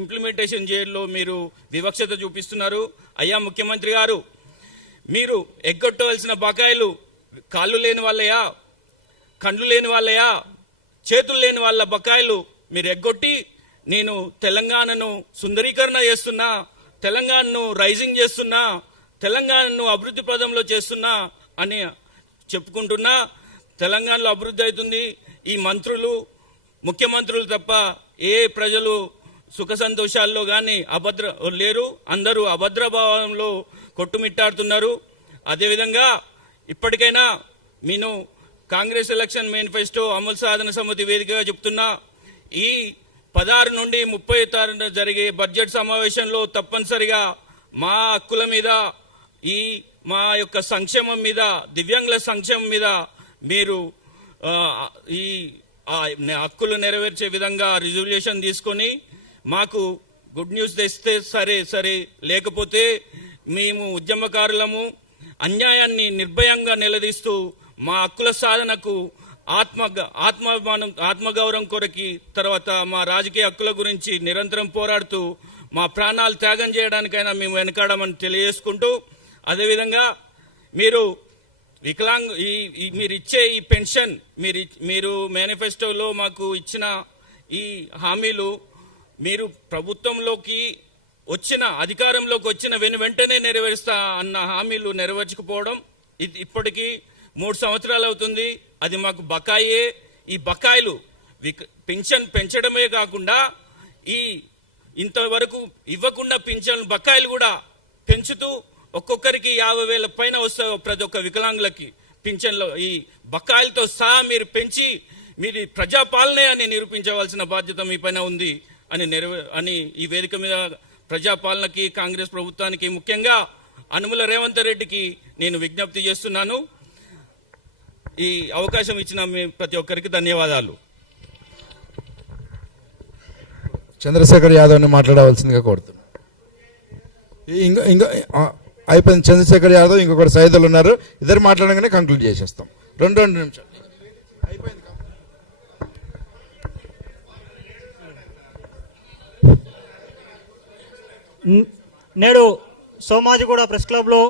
ఇంప్లిమెంటేషన్ చేయడంలో మీరు వివక్షత చూపిస్తున్నారు. అయ్యా ముఖ్యమంత్రి గారు, మీరు ఎగ్గొట్టవలసిన బకాయిలు కాళ్ళు లేని వాళ్ళయా, కండ్లు లేని వాళ్ళయా, చేతులు లేని వాళ్ళ బకాయిలు మీరు ఎగ్గొట్టి నేను తెలంగాణను సుందరీకరణ చేస్తున్నా, తెలంగాణను రైజింగ్ చేస్తున్నా, తెలంగాణను అభివృద్ధి పదంలో చేస్తున్నా అని చెప్పుకుంటున్నా. తెలంగాణలో అభివృద్ధి అవుతుంది. ఈ ముఖ్యమంత్రులు తప్ప ఏ ప్రజలు సుఖ సంతోషాల్లో కానీ లేరు. అందరూ అభద్రభావంలో కొట్టుమిట్టాడుతున్నారు. అదేవిధంగా ఇప్పటికైనా నేను కాంగ్రెస్ ఎలక్షన్ మేనిఫెస్టో అమలు సాధన సమితి వేదికగా చెప్తున్నా, ఈ 16 నుండి 30 తారీఖున జరిగే బడ్జెట్ సమావేశంలో తప్పనిసరిగా మా హక్కుల మీద, మా యొక్క సంక్షేమం మీద, దివ్యాంగుల సంక్షేమం మీద మీరు ఈ హక్కులు నెరవేర్చే విధంగా రిజల్యూషన్ తీసుకొని మాకు గుడ్ న్యూస్ తెస్తే సరే, లేకపోతే మేము ఉద్యమకారులము అన్యాయాన్ని నిర్భయంగా నిలదీస్తూ మా హక్కుల సాధనకు ఆత్మగౌరవం కొరకి, తర్వాత మా రాజకీయ హక్కుల గురించి నిరంతరం పోరాడుతూ మా ప్రాణాలు త్యాగం చేయడానికైనా మేము వెనకాడమని తెలియజేసుకుంటూ, అదేవిధంగా మీరు మీరు ఇచ్చే ఈ పెన్షన్, మీరు మేనిఫెస్టోలో మాకు ఇచ్చిన ఈ హామీలు మీరు ప్రభుత్వంలోకి అధికారంలోకి వచ్చిన వెంటనే నెరవేరుస్తా అన్న హామీలు నెరవేర్చకపోవడం, ఇప్పటికీ 3 సంవత్సరాలు అవుతుంది. అది మాకు బకాయే. ఈ బకాయిలు పెన్షన్ పెంచడమే కాకుండా ఇంతవరకు ఇవ్వకుండా పెన్షన్ బకాయిలు కూడా పెంచుతూ ఒక్కొక్కరికి 50,000 పైన వస్తాయి ప్రతి ఒక్క వికలాంగులకి పింఛన్లో. ఈ బకాయిలతో సహా మీరు పెంచి మీరు ప్రజాపాలనే అని నిరూపించవలసిన బాధ్యత మీ పైన ఉంది అని ఈ వేదిక మీద ప్రజాపాలనకి, కాంగ్రెస్ ప్రభుత్వానికి, ముఖ్యంగా అనుముల రేవంత్ రెడ్డికి నేను విజ్ఞప్తి చేస్తున్నాను. ఈ అవకాశం ఇచ్చిన ప్రతి ఒక్కరికి ధన్యవాదాలు. చంద్రశేఖర్ యాదవ్ని మాట్లాడవలసిందిగా కోరుతున్నాను. ఇంకా అయిపోయింది. చంద్రశేఖర్ యాదవ్, ఇంకొకరు సైదులు ఉన్నారు. ఇద్దరు మాట్లాడగానే కంక్లూడ్ చేసేస్తాం. 2 నిమిషాలు అయిపోయింది. నేడు సోమాజిగూడ ప్రెస్ క్లబ్లో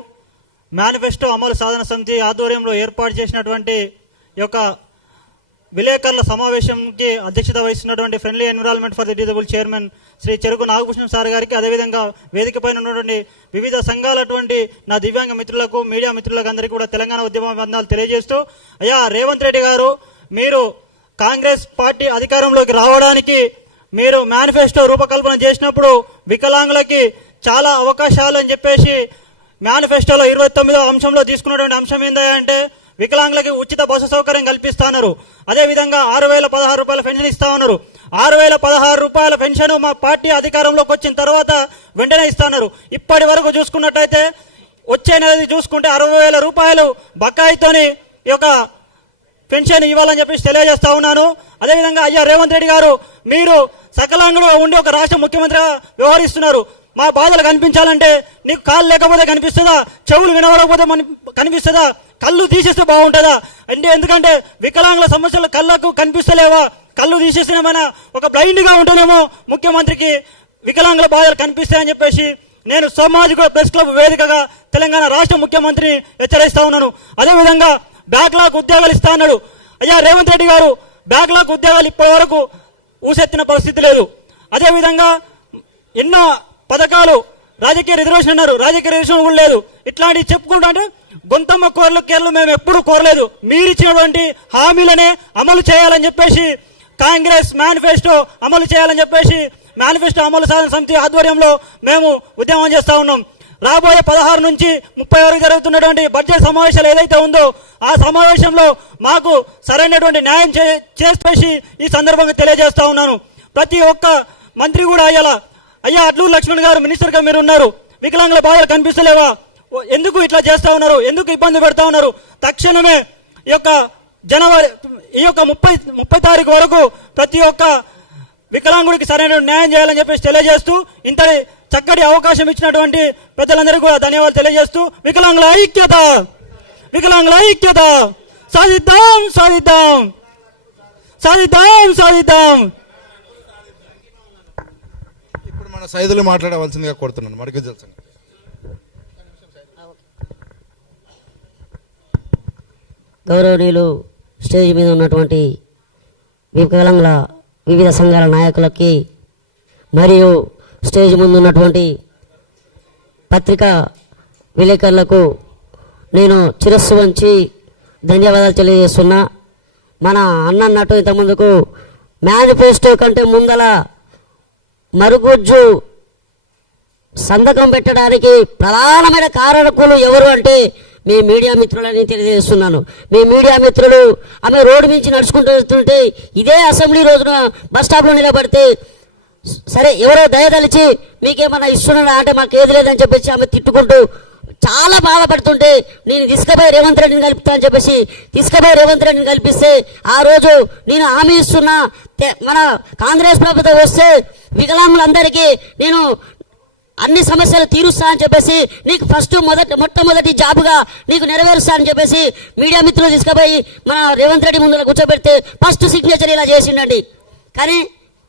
మేనిఫెస్టో అమలు సాధన సమితి ఆధ్వర్యంలో ఏర్పాటు చేసినటువంటి ఈ యొక్క విలేకరుల సమావేశంకి అధ్యక్షత వహిస్తున్నటువంటి friendly environment for the disable chairman Shri Cheruku Nagabhushanam sir గారికి, అదేవిధంగా వేదిక పైన ఉన్నటువంటి వివిధ సంఘాలటువంటి నా దివ్యాంగ మిత్రులకు, మీడియా మిత్రులకు అందరికీ కూడా తెలంగాణ ఉద్యమ వందనాలు తెలియజేస్తూ, అయ్యా రేవంత్ రెడ్డి గారు, మీరు కాంగ్రెస్ పార్టీ అధికారంలోకి రావడానికి మీరు మేనిఫెస్టో రూపకల్పన చేసినప్పుడు వికలాంగులకి చాలా అవకాశాలు అని చెప్పేసి మేనిఫెస్టోలో 29వ అంశంలో తీసుకున్నటువంటి అంశం ఏంటంటే వికలాంగులకి ఉచిత బస్సు సౌకర్యం కల్పిస్తున్నారు. అదేవిధంగా 6,016 రూపాయల పెన్షన్ ఇస్తా ఉన్నారు. 6,016 రూపాయల పెన్షన్ మా పార్టీ అధికారంలోకి వచ్చిన తర్వాత వెంటనే ఇస్తున్నారు. ఇప్పటి వరకు చూసుకున్నట్టయితే వచ్చే నెల చూసుకుంటే 60,000 రూపాయలు బకాయితోని ఈ యొక్క పెన్షన్ ఇవ్వాలని చెప్పేసి తెలియజేస్తా ఉన్నాను. అదేవిధంగా అయ్యా రేవంత్ రెడ్డి గారు, మీరు సకలాంగుడుగా ఉండి ఒక రాష్ట్ర ముఖ్యమంత్రిగా వ్యవహరిస్తున్నారు. మా బాధలు కనిపించాలంటే నీకు కాళ్ళు లేకపోతే కనిపిస్తుందా, చెవులు వినవడకపోతే కనిపిస్తుందా, కళ్ళు తీసేస్తే బాగుంటుందా అంటే, ఎందుకంటే వికలాంగుల సమస్యలు కళ్ళకు కనిపిస్తలేవా, కళ్ళు తీసేసినామైనా ఒక బ్లైండ్గా ఉంటేనేమో ముఖ్యమంత్రికి వికలాంగుల బాధలు కనిపిస్తాయని చెప్పేసి నేను సామాజిక ప్రెస్ క్లబ్ వేదికగా తెలంగాణ రాష్ట్ర ముఖ్యమంత్రిని హెచ్చరిస్తా ఉన్నాను. అదేవిధంగా బ్యాక్లాగ్ ఉద్యోగాలు ఇస్తా అన్నాడు. అయ్యా రేవంత్ రెడ్డి గారు, బ్యాక్లాగ్ ఉద్యోగాలు ఇప్పటి వరకు ఊసెత్తిన పరిస్థితి లేదు. అదేవిధంగా ఎన్నో పథకాలు, రాజకీయ రిజర్వేషన్ అన్నారు, రాజకీయ రిజర్వేషన్ కూడా లేదు. ఇట్లాంటివి చెప్పుకుంటా అంటే గొంతమ్మ కేరళ మేము ఎప్పుడు కోరలేదు. మీరిచ్చినటువంటి హామీలనే అమలు చేయాలని చెప్పేసి కాంగ్రెస్ మేనిఫెస్టో అమలు చేయాలని చెప్పేసి మేనిఫెస్టో అమలు సాధన సమితి ఆధ్వర్యంలో మేము ఉద్యమం చేస్తా ఉన్నాం. రాబోయే 16 నుంచి 30 వరకు జరుగుతున్నటువంటి బడ్జెట్ సమావేశాలు ఏదైతే ఉందో ఆ సమావేశంలో మాకు సరైనటువంటి న్యాయం చేసి ఈ సందర్భంగా తెలియజేస్తా ఉన్నాను. ప్రతి ఒక్క మంత్రి కూడా అయ్యా అడ్లూరు లక్ష్మణ్ గారు మినిస్టర్గా మీరు ఉన్నారు, వికలాంగుల బాధలు కనిపిస్తలేవా, ఎందుకు ఇట్లా చేస్తా ఉన్నారు, ఎందుకు ఇబ్బంది పెడతా ఉన్నారు, తక్షణమే ఈ యొక్క జనవరి 30 తారీఖు వరకు ప్రతి ఒక్క వికలాంగుడికి సరైన న్యాయం చేయాలని చెప్పేసి తెలియజేస్తూ, ఇంతటి చక్కటి అవకాశం ఇచ్చినటువంటి పెద్దలందరికీ కూడా ధన్యవాదాలు తెలియజేస్తూ, వికలాంగుల ఐక్యత, వికలాంగుల ఐక్యత, సాధిద్దాం సాధిద్దాం సాధిద్దాం సాధిద్దాం. ఇప్పుడు మన సైదులు మాట్లాడవలసిందిగా కోరుతున్నాను. మరికి తెలుసు గౌరవనీయులు, స్టేజ్ మీద ఉన్నటువంటి వికలాంగుల వివిధ సంఘాల నాయకులకి మరియు స్టేజ్ ముందు ఉన్నటువంటి పత్రికా విలేకరులకు నేను శిరస్సు వంచి ధన్యవాదాలు తెలియజేస్తున్నా. మన అన్నట్టు ఇంతకుముందుకు మేనిఫెస్టో కంటే ముందల మరుగుజ్జు సంతకం పెట్టడానికి ప్రధానమైన కారకులు ఎవరు అంటే మీ మీడియా మిత్రులని తెలియజేస్తున్నాను. మీ మీడియా మిత్రులు ఆమె రోడ్డు నుంచి నడుచుకుంటూ వెళ్తుంటే ఇదే అసెంబ్లీ రోజున బస్ స్టాప్లో నిలబడితే, సరే ఎవరో దయదలిచి మీకేమన్నా ఇస్తున్నాడా అంటే మాకు ఏది లేదని చెప్పేసి ఆమె తిట్టుకుంటూ చాలా బాధపడుతుంటే నేను తీసుకుపోయి రేవంత్ రెడ్డిని కలుపుతా అని చెప్పేసి తీసుకుపోయి రేవంత్ రెడ్డిని కల్పిస్తే, ఆ రోజు నేను హామీ ఇస్తున్నా, మన కాంగ్రెస్ ప్రభుత్వం వస్తే వికలాంగులందరికీ నేను అన్ని సమస్యలు తీరుస్తా అని చెప్పేసి నీకు మొట్టమొదటి జాబుగా నీకు నెరవేరుస్తా అని చెప్పేసి మీడియా మిత్రులు తీసుకుపోయి మన రేవంత్ రెడ్డి ముందు కూర్చోబెడితే ఫస్ట్ సిగ్నేచర్ ఇలా చేసిండండి. కానీ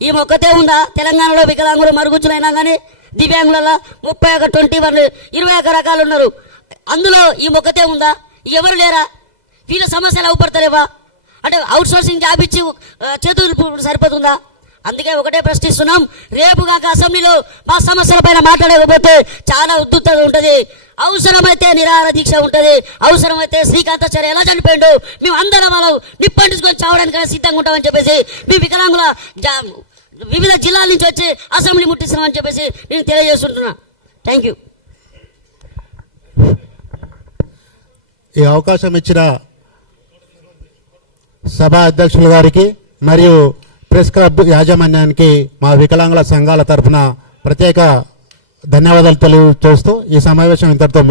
ఈ మొక్కతే ఉందా తెలంగాణలో వికలాంగులు మరుగుజ్జులైనా కానీ దివ్యాంగులలో 31, 21, 21 రకాలు ఉన్నారు. అందులో ఈ మొక్కతే ఉందా? ఎవరు లేరా? వీళ్ళ సమస్యలు అవపడతలేవా అంటే అవుట్ సోర్సింగ్ జాబ్ ఇచ్చి చేతులు సరిపోతుందా? అందుకే ఒకటే ప్రశ్నిస్తున్నాం, రేపు కాక అసెంబ్లీలో మా సమస్యల పైన మాట్లాడకపోతే చాలా ఉద్దుత్తగా ఉంటుంది. అవసరమైతే నిరాహార దీక్ష ఉంటుంది, అవసరమైతే శ్రీకాంతాచార్య ఎలా చనిపోయిండు మేము అందరం వాళ్ళు నిప్పంటించుకొని చావడానికి సిద్ధంగా ఉంటామని చెప్పేసి మీ వికలాంగుల వివిధ జిల్లాల నుంచి వచ్చి అసెంబ్లీ ముట్టిస్తున్నామని చెప్పేసి నేను తెలియజేస్తుంటున్నా. Thank you. ఈ అవకాశం ఇచ్చిన సభా అధ్యక్షుల గారికి మరియు ప్రెస్ క్లబ్ యాజమాన్యానికి మా వికలాంగుల సంఘాల తరఫున ప్రత్యేక ధన్యవాదాలు తెలియజేస్తూ ఈ సమావేశం ఇంతటితో